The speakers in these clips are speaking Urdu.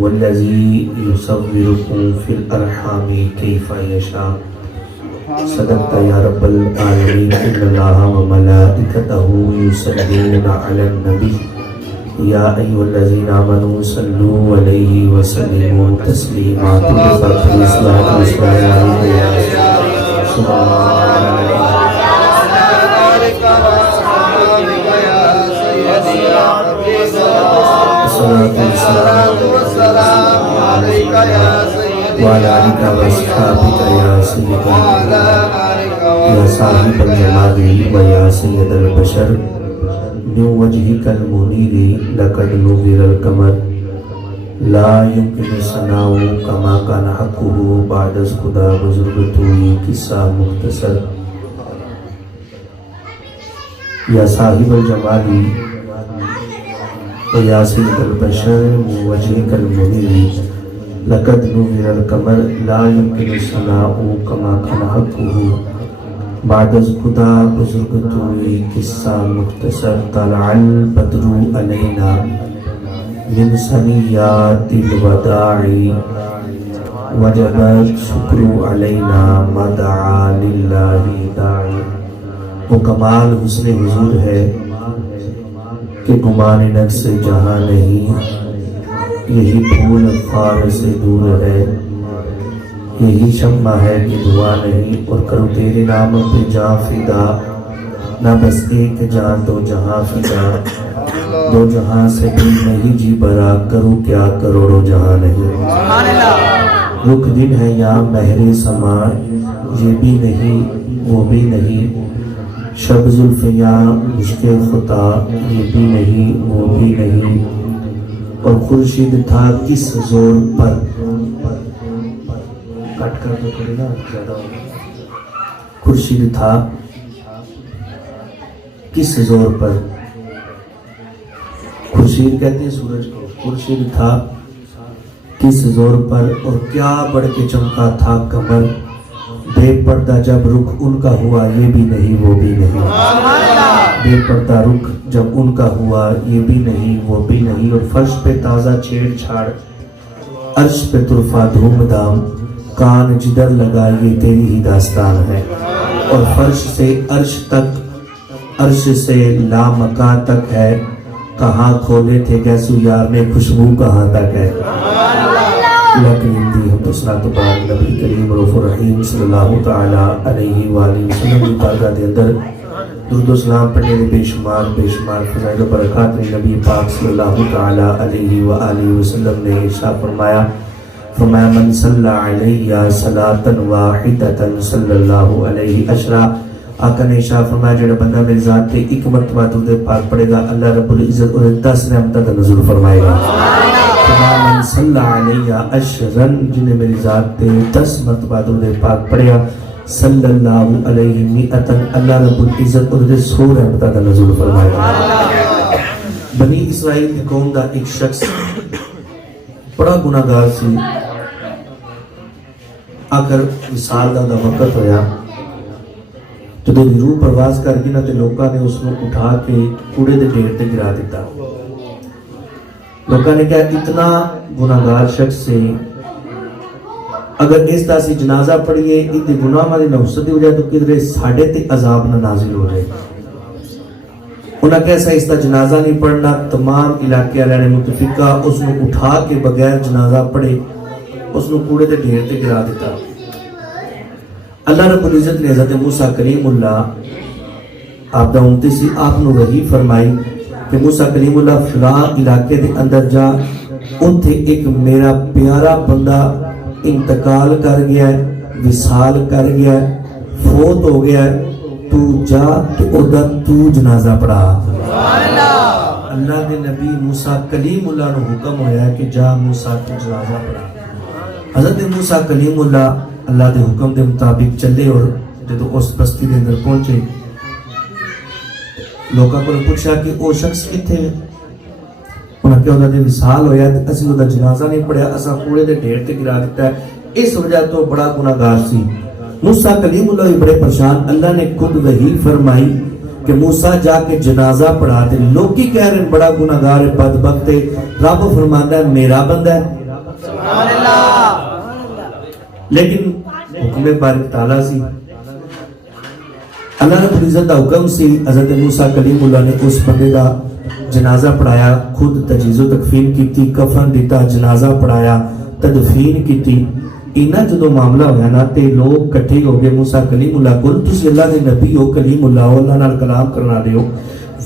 والذی یصورکم فی الارحام کیف یشاء صدقت یا رب العالمین ان اللہ وملائکتہ یصلون علی النبی یا ایھا الذین آمنوا صلوا علیہ وسلموا تسلیما وعلى آلك وأصحابك يا سيدي يا صاحب الجمال ويا سيد البشر من وجهك المنير لقد نور القمر لا يمكن ثناؤه كما كان حقه بعد از خدا بزرگتوئی قصہ مختصر یا صاحب الجمال ويا سيد البشر من وجهك المنير لقد نور القمر لا يمكن ثناؤه كما كان حقه بعد از خدا بزرگتوئی قصہ مختصر طلع البدر علینا من ثنیات الوداع وجب الشکر علینا ما دعا للہ داعی. وہ کمال حسن حضور ہے کہ گمان نفس سے جہاں نہیں، یہی پھول خار سے دور ہے، یہی شمع ہے کہ دعا نہیں، اور کرو تیرے نام پہ جاں فدا، نہ بس ایک جان دو جہاں فدا، دو جہاں سے بھی نہیں جی برا، کرو کیا کروڑوں جہاں نہیں. رک دن ہے یا مہر سما، یہ بھی نہیں وہ بھی نہیں، شب زلف یا مشک خطا، یہ بھی نہیں وہ بھی نہیں، اور خورشید تھا کس زور پر، کٹ کر دو تھوڑی نا زیادہ ہوگا، خورشید تھا کس زور پر، خورشید کہتے ہیں سورج کو، خورشید تھا کس زور پر، اور کیا بڑھ کے چمکا تھا قمر، بے پردہ جب رخ ان کا ہوا یہ بھی نہیں وہ بھی نہیں، بے پردہ رخ جب ان کا ہوا یہ بھی نہیں وہ بھی نہیں، اور فرش پہ تازہ چھیڑ چھاڑ، عرش پہ طرفہ دھوم دھام، کان جدھر لگا یہ تیری ہی داستان ہے، اور فرش سے عرش تک، عرش سے لامکاں تک ہے، کہاں کھولے تھے گیسو یار نے خوشبو کہاں تک ہے. اللہ کریم دی ہم دوسرا تو بار نبی کریم رؤوف الرحیم صلی اللہ تعالی علیہ وآلہ وسلم کی بارگاہ دے اندر درود و سلام پڑھنے دے بے شمار فضائل و برکات نے نبی پاک صلی اللہ تعالی علیہ وآلہ وسلم نے ارشاد فرمایا من صلی علیہ صلاۃ واحدۃ صلی اللہ علیہ عشرہ. آقا نے ارشاد فرمایا جڑا بندہ میری ذات تے ایک مرتبہ درود پاک پڑھے گا اللہ رب العزت انہیں 10 رحمتوں کا نزول فرمائے گا. من صلی علیہ عشرا، جنہیں میری ذات تے 10 مرتبہ درود پاک پڑھے گا صلی اللہ علیہ مئتن، اللہ رب العزت انہیں 100 رحمتوں کا نزول فرمائے گا. بنی اسرائیل کی قوم دا ایک شخص بڑا گناہگار سی، آخر وصال دا وقت ہویا، جدو روح پرواز کر گئی نا تے لوکاں نے اس کو اٹھا کے کوڑے دے ڈھیر تے گرا دیتا. لوکاں نے کہا اتنا گناہگار شخص سے اگر اس طرح سے جنازہ پڑھیے اتنے گناہ والی نحوست ہو جائے تو کدھر ساڑھے تے عذاب نہ نازل ہو جائے. انہاں کیسا اس طرح جنازہ نہیں پڑھنا، تمام علاقے والے نے متفقہ اس کو اٹھا کے بغیر جنازہ پڑھے اس کو کوڑے دے ڈھیر تے گرا دیتا. اللہ رب العزت نے حضرت موسیٰ کلیم اللہ آپ دا امتی سی آپ نو وحی فرمائی کہ موسیٰ کلیم اللہ فلاں علاقے دے اندر جا، انتھے ایک میرا پیارا بندہ انتقال کر گیا ہے، وصال کر گیا ہے، فوت ہو گیا ہے، تو جا تو ادھر تو جنازہ پڑھا. اللہ دے نبی موسیٰ کلیم اللہ نو حکم ہویا کہ جا موسیٰ تو جنازہ پڑھا. حضرت موسیٰ کلیم اللہ اللہ دے حکم دے مطابق چلے، اور جدو اس بستی دے اندر پہنچے لوکاں کو پوچھا کہ وہ شخص کتھے ہے. انہاں کہ انہاں دے وصال ہویا تے اسی دا جنازہ نہیں پڑھیا، اساں کوڑے دے ڈھیر تے گرا دیتا ہے. اس وجہ تو بڑا گناہگار سی. موسیٰ کلیم اللہ بھی بڑے پریشان. اللہ نے خود وحی فرمائی کہ موسیٰ جا کے جنازہ پڑھا دے. لوگ کی کہہ رہے ہیں بڑا گناہگار ہے، بدبخت ہے. رب فرماتا ہے میرا بندہ ہے، لیکن حکم بارک تعالیٰ سی اللہ رب العزت دا حکم سی حضرت موسیٰ کلیم اللہ نے اس بندے دا جنازہ پڑھایا خود تجہیز و تکفین کیتی کفن دیتا جنازہ پڑھایا تدفین کیتی اینا جدو معاملہ ہویا نا تے لوگ کٹھے ہو گئے موسیٰ کلیم اللہ کو تسی اللہ دے نبی ہو کلیم اللہ ہو اللہ نال کلام کرنا دے ہو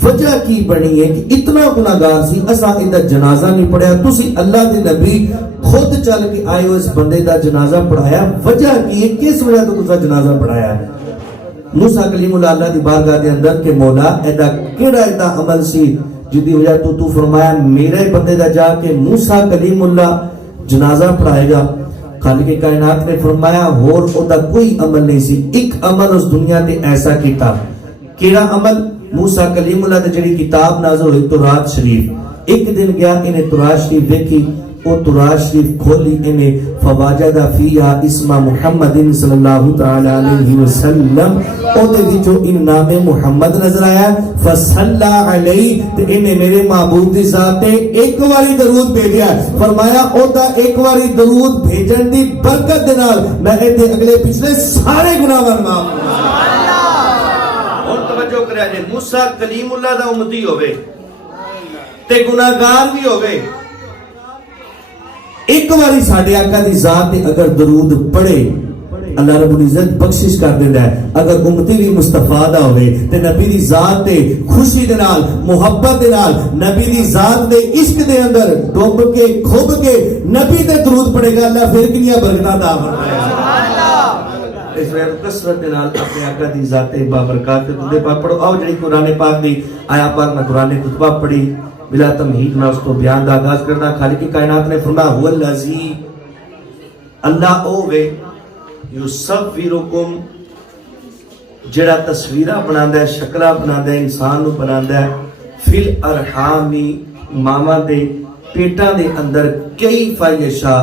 وجہ کی بنی ہے کہ اتنا گناہگار سی اسا ادھا جنازہ نہیں پڑھایا تسی اللہ دے نبی خود چل کے آئے ہو اس بندے دا جنازہ پڑھایا وجہ کی ہے کس وجہ تو تسا جنازہ پڑھایا ہے موسیٰ کلیم اللہ دی بارگاہ دے اندر کہ مولا ایدہ کیڑا ایدہ عمل سی جدی وجہ تو فرمایا میرے بندے دا جا کے موسیٰ کلیم اللہ جنازہ پڑھائے گا خالق کائنات نے فرمایا اور او دا کوئی عمل نہیں سی ایک عمل اس دنیا تے ایسا کیتا کیڑا عمل موسیٰ کلیم اللہ تے جڑی کتاب نازل ہوئی تورات شریف ایک دن گیا انہیں تورات شریف دیکھی او تورات شریف کھولی انہیں فواجد فیہا اسم محمد صلی اللہ تعالی علیہ وسلم او دے وچوں ان نام محمد نظر آیا فصلی علیہ تے انہیں میرے معبود دی ذات تے ایک واری درود بھیجیا فرمایا او دا ایک واری درود بھیجن دی برکت دے نال میں تے اگلے پچھلے سارے گناہ معاف اور توجہ کریا جے موسیٰ کلیم اللہ دا امتی ہوے تے گناہگار بھی ہوے ایک باری ساڑھے آقا دی ذات نے اگر درود پڑھے اللہ رب العزت بخشش کر دیتا ہے اگر امتی بھی مستفادہ ہوئے تے نبی دی ذات دے خوشی دے نال محبت دے نال نبی دی ذات دے عشق دے اندر ڈوب کے کھوب کے نبی دے درود پڑھے گا اللہ پھر کنیا برکتاں عطا فرمائے اس وقت کثرت دے نال اپنے آقا دی ذات بابرکات تے دے پاک پڑھو آؤ جڑی قرآن پاک دی آیا پاک میں قرآن خطبہ پڑھی بلا تمہید میں اس کو بیان دا آغاز کرنا خالق کائنات نے فرمایا هو الذی اللہ اوے یصورکم جڑا تصویرہ بناندا ہے شکلہ بناندا ہے انسان نو بناندا ہے فی الارحام ماما دے پیٹاں دے اندر کیف یشاء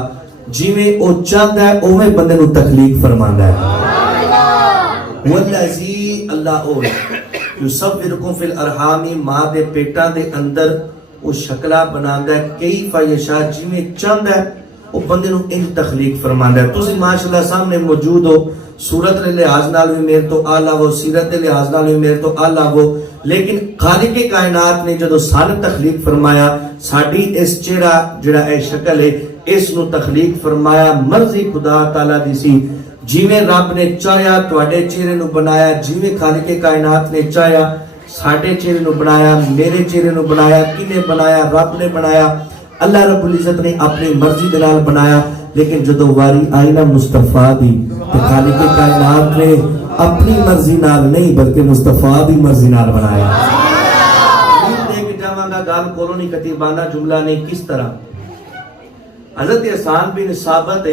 جویں او چاہندا ہے اوویں بندے نو تخلیق فرماندا ہے هو الذی اللہ اوے یصورکم فی الارحام ماں دے پیٹاں دے اندر وہ شکلہ بناندا ہے کیف یشاء جویں چاہندا ہے وہ بندے نو ان تخلیق فرماندا ہے تسی ماشاءاللہ سامنے موجود ہو صورت دے لحاظ نال بھی میرے تو اعلیٰ وہ سیرت دے لحاظ نال بھی میرے تو اعلیٰ وہ لیکن خالق کائنات نے جدو سان تخلیق فرمایا ساڈی اس چہرہ جڑا اے شکل ہے اس نو تخلیق فرمایا مرضی خدا تعالی دی سی جویں رب نے چاہیا تواڈے چہرے نو بنایا جویں خالق کائنات نے چاہیا ساڈے چہرے نو بنایا میرے چہرے نو بنایا کنے بنایا رب نے بنایا اللہ رب العزت نے اپنی مرضی دے نال بنایا لیکن جدو واری آئی نا مصطفیٰ دی تو خالق کائنات نے اپنی مرضی نال نہیں بلکہ مصطفیٰ دی مرضی نال بنایا دیکھ جاواں گا گال کولونی کتیبانہ جملہ نے کس طرح حضرت حسان بن ثابت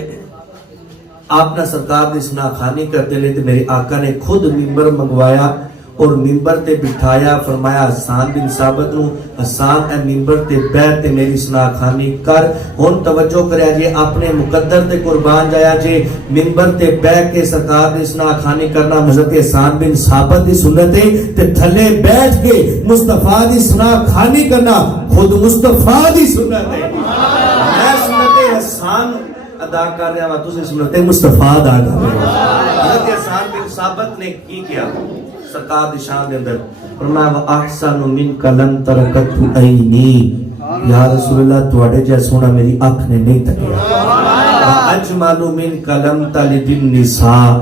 آپ نے سرکار دی سنا خانی کرتے لئے میرے آقا نے خود ممبر منگوایا اور ممبر تے بٹھایا فرمایا حسان بن ثابت نو حسان اے ممبر تے بیٹھ تے میری سنا خانی کر ہن توجہ کریا جے اپنے مقدر تے قربان جایا جے ممبر تے بیٹھ کے سرکار دی سنا خانی کرنا حضرت حسان بن ثابت دی سنت ہے تے تھلے بیٹھ کے مصطفیٰ دی سنا خانی کرنا خود مصطفیٰ دی سنت ہے میں سنت حسان ادا کر رہا ہوں تسی سنت مصطفیٰ ادا کر رہے ہیں حضرت حسان بن ثابت نے کی کیا سرکار دی شان دے اندر فرمایا واحسن منک لم ترکت عینی یا رسول اللہ تواڈے جیسا سونا میری آنکھ نے نہیں تکیا واجمل منک لم تلد النساء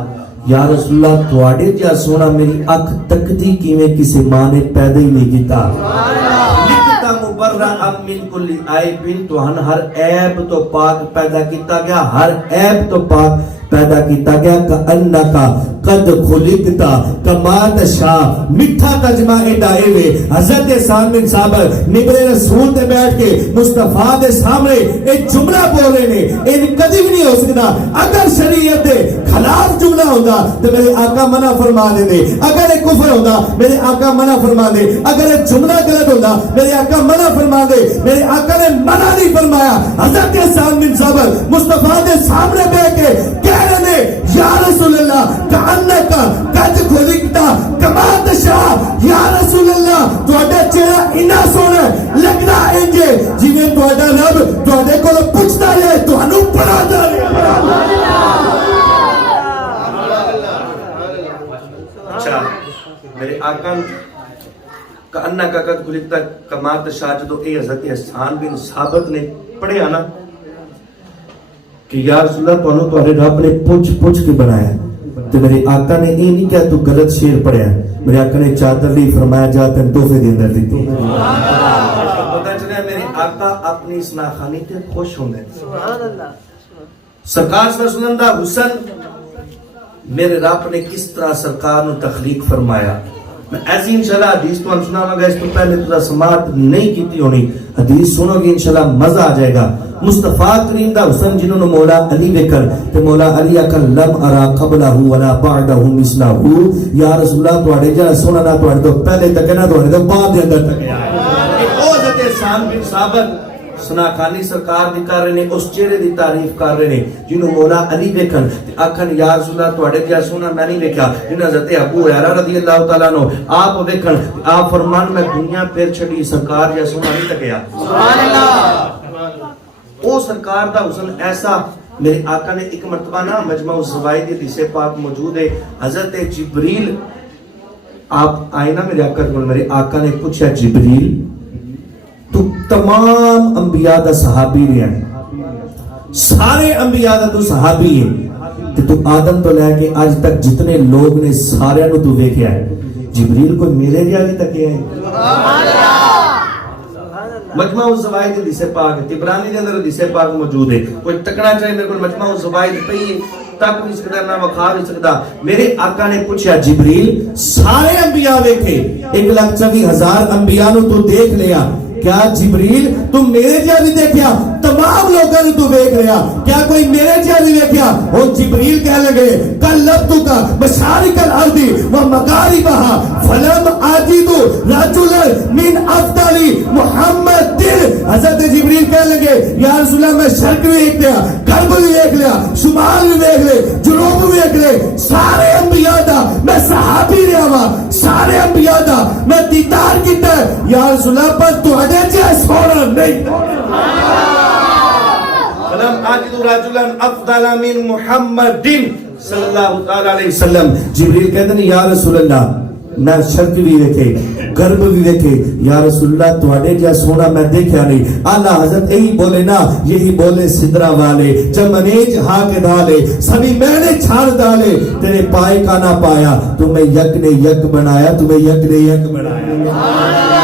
یا رسول اللہ تواڈے جیسا سونا میری آنکھ تکدی کیویں کسی ماں نے پیدا ہی نہیں کیتا لکھتا مبرأ من کل عیب تو ہر عیب تو پاک پیدا کیتا گیا ہر عیب تو پاک پیدا کیتا گیا کأنکا قد خلقتا کما تشاء مٹھا ترجمہ ایوے حضرت حسان بن ثابت نبی رسول تے بیٹھ کے مصطفیٰ دے سامنے ایک جملہ بولے نے ان کدی بھی نہیں ہو سکتا اگر شریعت دے خلاف جملہ ہوتا تو میرے آقا منع فرما دے دے اگر ایک کفر ہوتا میرے آقا منع فرما دے اگر ایک جملہ غلط ہوتا میرے آقا منع فرما دے میرے آقا نے منع نہیں فرمایا حضرت حسان بن ثابت مصطفیٰ دے سامنے بیٹھ کے کہہ رہے نے یا رسول اللہ کأنکا قد خلقتا کما تشاء یا رسول اللہ تواڈا چہرہ اتنا سونا لگدا انجے جویں تواڈا رب تواڈے کولوں پوچھدا ہے انکا قد خلقت کما تشاء جدو اے حضرت حسان بن ثابت نے پڑھیا نا کہ یا رسول اللہ تانوں تہاڈے رب نے پوچھ پوچھ کے بنایا تو میرے آقا نے یہ نہیں کہا تو غلط شعر پڑھیا میرے آقا نے چادر لی فرمایا جا تین تحفے دے اندر دیتی پتہ چلے میرے آقا اپنی اس ناخانی تے خوش ہوندے سرکار صلی اللہ علیہ وسلم دا حسن میرے رب نے کس طرح سرکار نو تخلیق فرمایا میں ایسی انشاءاللہ حدیث تو سناواں گا اس تو پہلے تو سماعت نہیں کیتی ہونی حدیث سنو گے انشاءاللہ مزہ آ جائے گا مصطفیٰ کریم دا حسن جنہوں نے مولا علی ویکھن تے مولا علی اکل لم ارا قبلہ ولا بعدہ مثلہ یا رسول اللہ تواڈے جڑا سونا نہ تواڈے تو پہلے تک نہ تواڈے تو بعد دے اندر تک آیا کہ او حضرت حسان بن ثابت سناخانی سرکار دی کر رہے نے اس چہرے دی تعریف کر رہے نے جنہوں مولا علی ویکھن تے آکھن یا رسول اللہ تواڈے جا سونا میں نہیں ویکھا جنہوں حضرت ابو ہریرہ رضی اللہ تعالیٰ عنہ آپ ویکھن آپ فرمان میں دنیا پھر چھڑی سرکار جا سونا نہیں تکیا سبحان اللہ او سرکار دا حسن ایسا میرے آقا نے ایک مرتبہ نا مجمع الزوائد حدیث پاک موجود ہے حضرت جبریل آپ آئے نا میرے آقا کو میرے آقا نے پوچھا جبریل تو تمام انبیاء دا صحابی رہے ہیں سارے انبیاء دا تو صحابی ہے کہ تو آدم تو لے کے آج تک جتنے لوگ نے سارے نو تو دیکھے آئے جبریل کوئی میرے لیا بھی تک ہے مجمع الزوائد حدیث پاک تبرانی دے اندر حدیث پاک موجود ہے کوئی تکنا چاہے میرے کو مجمع الزوائد پہ تک بھی سکتا نہ وقا بھی سکتا میرے آقا نے پوچھا جبریل سارے انبیاء دیکھے 1,24,000 انبیاء نو تو دیکھ لیا کیا جبریل تم میرے جا بھی دیکھیا تمام لوگوں نے تو دیکھ رہا کیا کوئی میرے جا بھی دیکھیا وہ جبریل کہہ لگے قلبتک مشارق الارض ومغاربها فلم اجد رجلا من افضل محمد حضرت جبریل کہہ لگے یا رسول اللہ میں شرق بھی دیکھ لیا غرب بھی دیکھ لیا شمال بھی دیکھ لے جنوب بھی دیکھ لے سارے انبیاء دا میں صحابی رہا ہوا سارے انبیاء دا میں دیدار کیتا ہے یا رسول اللہ پر تو سونا نہیں فلم اجد رجلا افضل من محمد صلی اللہ علیہ وسلم جبریل کہتے ہیں یا رسول اللہ میں شرق بھی دیکھے غرب بھی دیکھے یا رسول اللہ تواڈے جا سونا میں دیکھا نہیں اعلیٰ حضرت یہی بولے نا یہی بولے سدرا والے جب منیج ہا کے ڈالے سبھی میں نے چھاڑ ڈالے تیرے پائے کا نہ پایا تمہیں یک نے یک بنایا تمہیں یک نے یک بنایا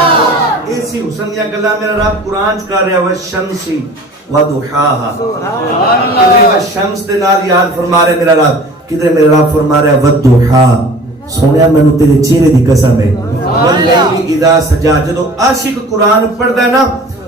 ایسی حسن یا گلا میرا رب قرآن کر رہا ہے شمسی وضحاها سبحان اللہ شمس دے نال یاد فرما رہے میرا رب کدھر میرا رب فرما رہا ہے وضحا سونیا مینوں تیرے چہرے دی قسم ہے واللیل اذا سجا جدو عاشق قرآن پڑھدا ہے نا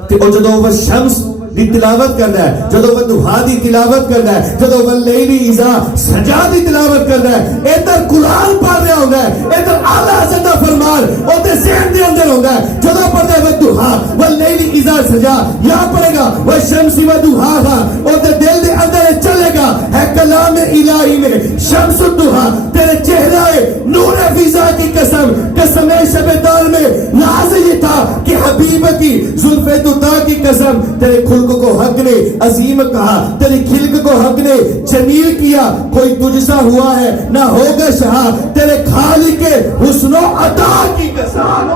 تے او جدو وہ شمس دی تلاوت کردا ہے جدو وہ ضحا دی تلاوت کردا ہے جدو واللیل اذا سجا دی تلاوت کردا ہے ادھر قرآن پڑھ رہا ہوندا ہے ادھر اعلی حضرت دا فرمان او تے ذہن دے اندر ہوندا ہے جدو پڑھدا ہے ضحا واللیل اذا سجا یا پڑھے گا والشمس وضحاها او تے دل دے اندر چلے گا ہے کلام الہی میں شمس الضحا تیرے چہرے نور فضا کی قسم قسم شب دار میں راز یہ تھا کہ حبیب کی زلف دتا کی قسم تیرے خلق کو حق نے عظیم کہا تیری خلق کو حق نے جمیل کیا کوئی تجھ سا ہوا ہے نہ ہوگا شاہ تیرے خالق کے حسن و عطا کی قسم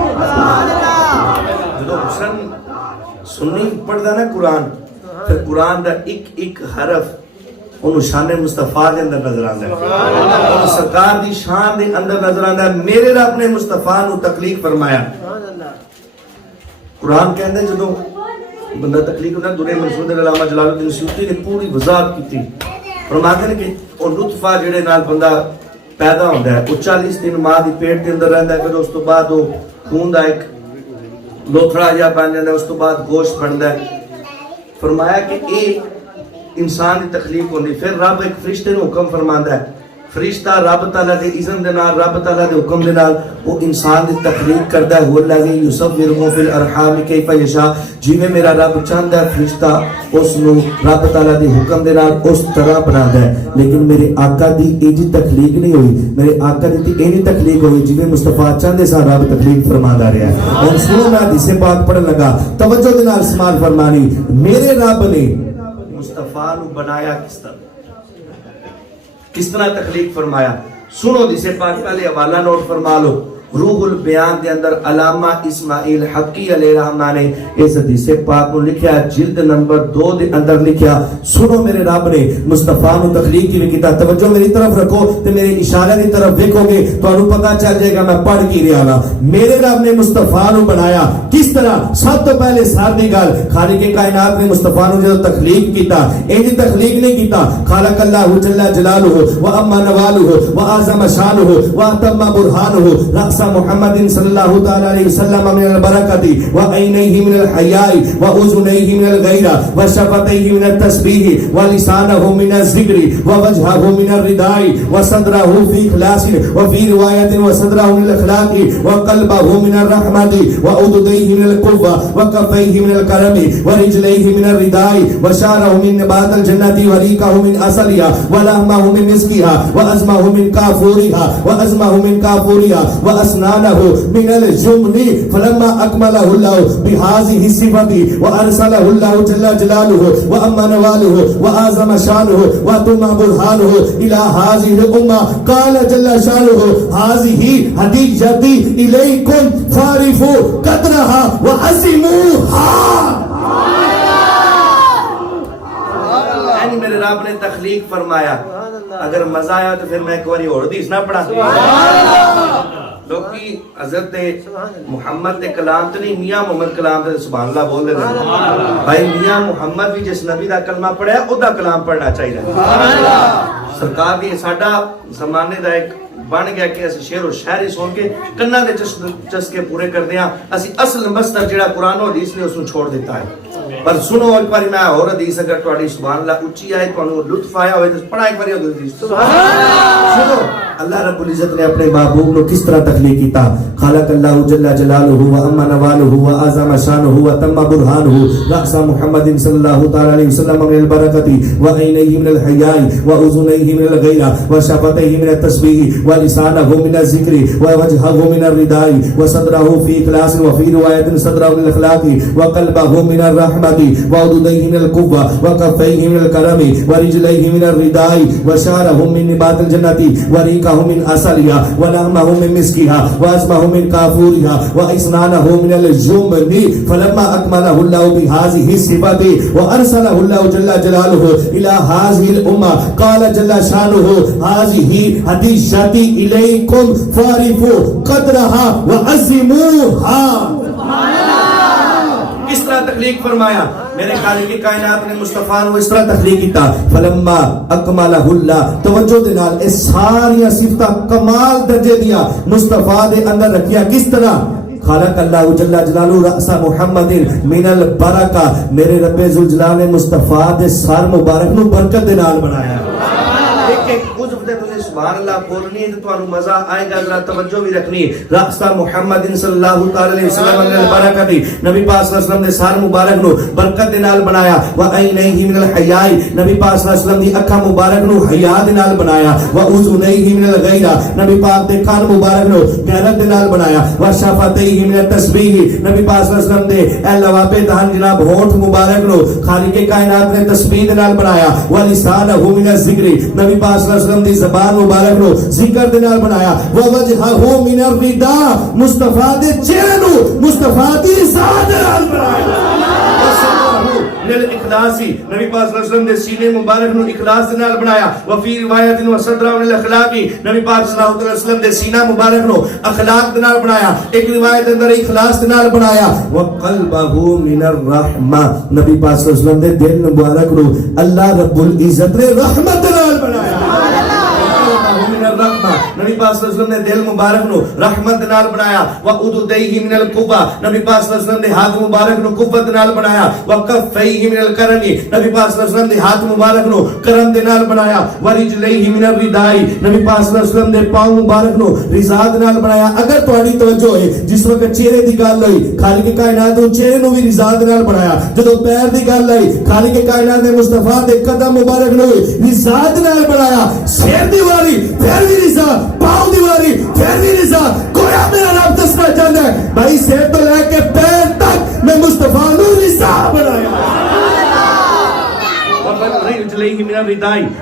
جدو حسن سنی پڑھدا نا قرآن پھر قرآن دا ایک حرف انہوں شان مصطفیٰ دے اندر نظر آندا ہے انہوں سرکار دی شان دے اندر نظر آندا ہے میرے رب نے مصطفیٰ نو تخلیق فرمایا قرآن کہندے جدو بندہ تخلیق ہوتا ہے دورے منصور علامہ جلال الدین سیوطی نے پوری وضاحت کی تھی فرماتے ہیں کہ وہ نطفہ جڑے نال بندہ پیدا ہوتا ہے وہ 40 دن ماں دی پیٹ دے اندر رہندا ہے پھر اس تو بعد وہ خون دا ایک لوتھڑا جا بن جاندا ہے اس تو بعد گوشت بندا ہے فرمایا کہ ایک انسان دی تخلیق ہوندی پھر رب ایک فرشتے نو حکم فرماندا ہے فرشتہ رب تعالیٰ دے اذن دے نال رب تعالیٰ دے حکم دے نال وہ انسان دی تخلیق کردا ہے والذی یصورکم فی الارحام کیف یشاء جویں میرا رب چاہندا ہے فرشتہ اس نو رب تعالیٰ دے حکم دے نال اس طرح بنادا ہے لیکن میرے آقا دی ایجی تخلیق نہیں ہوئی میرے آقا دی ایجی تخلیق ہوئی جویں مصطفیٰ چاہندے سا رب تخلیق فرمادا رہیا ہے اور سنو میں حدیث پاک پڑھن لگا توجہ دے نال سماعت فرمانی میرے رب نے مصطفیٰ نو بنایا کس طرح تخلیق فرمایا سنو جسے پاک پہلے حوالہ نوٹ فرما لو روح البیان دے اندر علامہ اسماعیل حقی علیہ رحمہ نے اس حدیث پاک کو لکھیا، جلد نمبر 2 دے اندر لکھیا، سنو میرے رب نے مصطفیٰ نو تخلیق کی کیتا، توجہ میری طرف رکھو تے میرے اشارے دی طرف دیکھو گے تو انہوں پتہ چل جائے گا میں پڑھ کی رہا ہاں۔ میرے رب نے مصطفیٰ نو بنایا کس طرح؟ سب تو پہلے ساری گل خالق کائنات نے مصطفیٰ نو جو تخلیق کیتا، انج تخلیق نہیں کیتا، خالق اللہ جل جلالہ و اما نوالہ و اعظم شانہ و اتم برہانہ رأس محمد صلی اللہ تعالی علیہ وسلم من البرکۃ و عینیہ من الحیاء و اذنیہ من الغیرہ و شفتیہ من التسبیح و لسانہ من الذکر و وجہہ من الرداء و صدرہ فی اخلاص و فی روایت و صدرہ من الاخلاق و قلبہ من الرحمت و عضدیہ من القوہ و کفیہ من الکرم و رجلیہ من الرداء و شعرہ من نبات الجنت و ریقہ من اصلیہ و لحمہ من مسکیہ و عظمہ من کافوریہ و عظمہ من کافوریہ و اسنانہ من الجمن فلما اکملہ اللہ بہذه الصفات وارسلہ اللہ جل جلالہ و اما نوالہ و اعظم شانہ و اتم برہانہ الى هذه الامہ قال جل شانہ هذه ہدیۃ الیکم فاعرفوا قدرها وعظموها۔ یعنی میرے رب نے تخلیق فرمایا، اگر مزہ آیا تو پھر میں ایک باری اور حدیث نہ پڑھا۔ لوکی حضرت محمد دے کلام تے نہیں، میاں محمد کلام تے سبحان اللہ بول دے بھائی، میاں محمد بھی جس نبی دا کلمہ پڑھیا او دا کلام پڑھنا چاہیے۔ سرکار دی ساڈا زمانے دا ایک بن گیا کہ اسی شعر و شاعری سن کے کناں دے چسکے پورے کر دیاں، اسی اصل مصدر جڑا قرآن و حدیث نے اس نوں چھوڑ دیتا ہے۔ پر سنو ایک باری میں اور حدیث اگر تہاڈی سبحان اللہ اونچی آئے تو لطف آیا ہوئے تو پڑھا ایک باری حدیث سنو۔ اللہ رب العزت نے اپنے محبوب کو کس طرح تخلیق کیتا، خالق اللہ جل جلالہ و اما نوالہ و اعظم شانہ و اتم برہانہ رأس محمد صلی اللہ تعالی علیہ وسلم من البرکۃ و عینیہ من الحیاء و اذنیہ من الغیرہ و شفتیہ من التسبیح و لسانہ من الذکر و وجہہ من الرداء و صدرہ فی اخلاص و فی روایت صدرہ من الاخلاق و قلبہ من الرحمت و عضدیہ من القوہ و کفیہ من الکرم و رجلیہ من الرداء و شعرہ من نبات الجنت و ریقہ من اصلیہ و لحمہ من مسکیہ و عظمہ من کافوریہ و اسنانہ من الجمن فلما اکملہ اللہ بہذه الصفات و ارسلہ اللہ جل جلالہ الى هذه الامہ قال جل شانہ هذه ہدیۃ الیکم فاعرفوا قدرها وعظموها۔ کس طرح تخلیق فرمایا؟ میرے خالق کائنات نے مصطفیٰ نو اس طرح تخلیق کیتا، فلما اکملہ اللہ، توجہ دے نال اس ساری صفتاں کمال درجے دیا مصطفیٰ دے اندر رکھیا۔ کس طرح؟ خالق اللہ جل جلالہ رأس محمد من البرکہ، میرے رب ذوالجلال نے مصطفیٰ دے سر مبارک نو برکت دے نال بنایا۔ ایک عضو دے تجھے سبحان اللہ بولنی ہے تو تمہیں مزہ آئے گا، ذرا توجہ بھی رکھنی۔ رأس محمد صلی اللہ تعالی علیہ وسلم من البرکۃ، نبی پاک صلی اللہ علیہ وسلم نے سر مبارک نو برکت دے نال بنایا۔ و عینیہ من الحیاء، نبی پاک صلی اللہ علیہ وسلم دی اکھاں مبارک نو حیا دے نال بنایا۔ و اذنیہ من الغیرہ، نبی پاک دے کان مبارک نو غیرت دے نال بنایا۔ و شفتیہ من التسبیح، نبی پاک صلی اللہ علیہ وسلم دے اے لوابے دہن جناب ہونٹ مبارک نو خالق کائنات نے تسبیح دے نال بنایا۔ و لسانہ من الذکر، نبی پاک صلی اللہ علیہ وسلم دی زبان مبارک نو ذکر دے نال بنایا۔ و وجہہ من الرداء، مصطفیٰ دے چہرے نو مصطفیٰ دی ذات دے نال بنایا۔ اخلاصی، نبی پاک صلی اللہ علیہ وسلم دے سینے مبارک نو اخلاص دے نال بنایا۔ وفی روایت و صدرہ من الاخلاقی، نبی پاک صلی اللہ علیہ وسلم دے سینہ مبارک نو اخلاق دے نال بنایا۔ ایک روایت اندر اخلاص دے نال بنایا۔ وقلبہ من الرحمہ، نبی پاک صلی اللہ علیہ وسلم دے دل مبارک نو اللہ رب العزت نے رحمت دے نال بنایا۔ نبی پاک صلی اللہ علیہ وسلم نے دل مبارک نو رحمت نال بنایا۔ و عضدیہ من القوہ، نبی پاک صلی اللہ علیہ وسلم نے ہاتھ مبارک نو قوت نال بنایا۔ و کفیہ من الکرم، نبی پاک صلی اللہ علیہ وسلم نے ہاتھ مبارک نو کرم دے نال بنایا۔ و رجلیہ من الرداء، نبی پاک صلی اللہ علیہ وسلم نے پاؤں مبارک نو رضا دے نال بنایا۔ اگر تہاڈی توجہ ہے جس وقت چہرے دی گل ہوئی، خالق کائنات نے چہرے نو بھی رضا دے نال بنایا۔ جدوں پیر دی گل آئی، خالق کائنات نے مصطفیٰ دے قدم مبارک نو رضا دے نال بنایا۔ سر دی واری پھر بھی رضا، پاؤں دیواری پھر بھی رضا۔ گویا میرا رب دسنا چاہتا ہے بھائی سر تو لے کے پیر تک میں مصطفیٰ نو رضا بنایا۔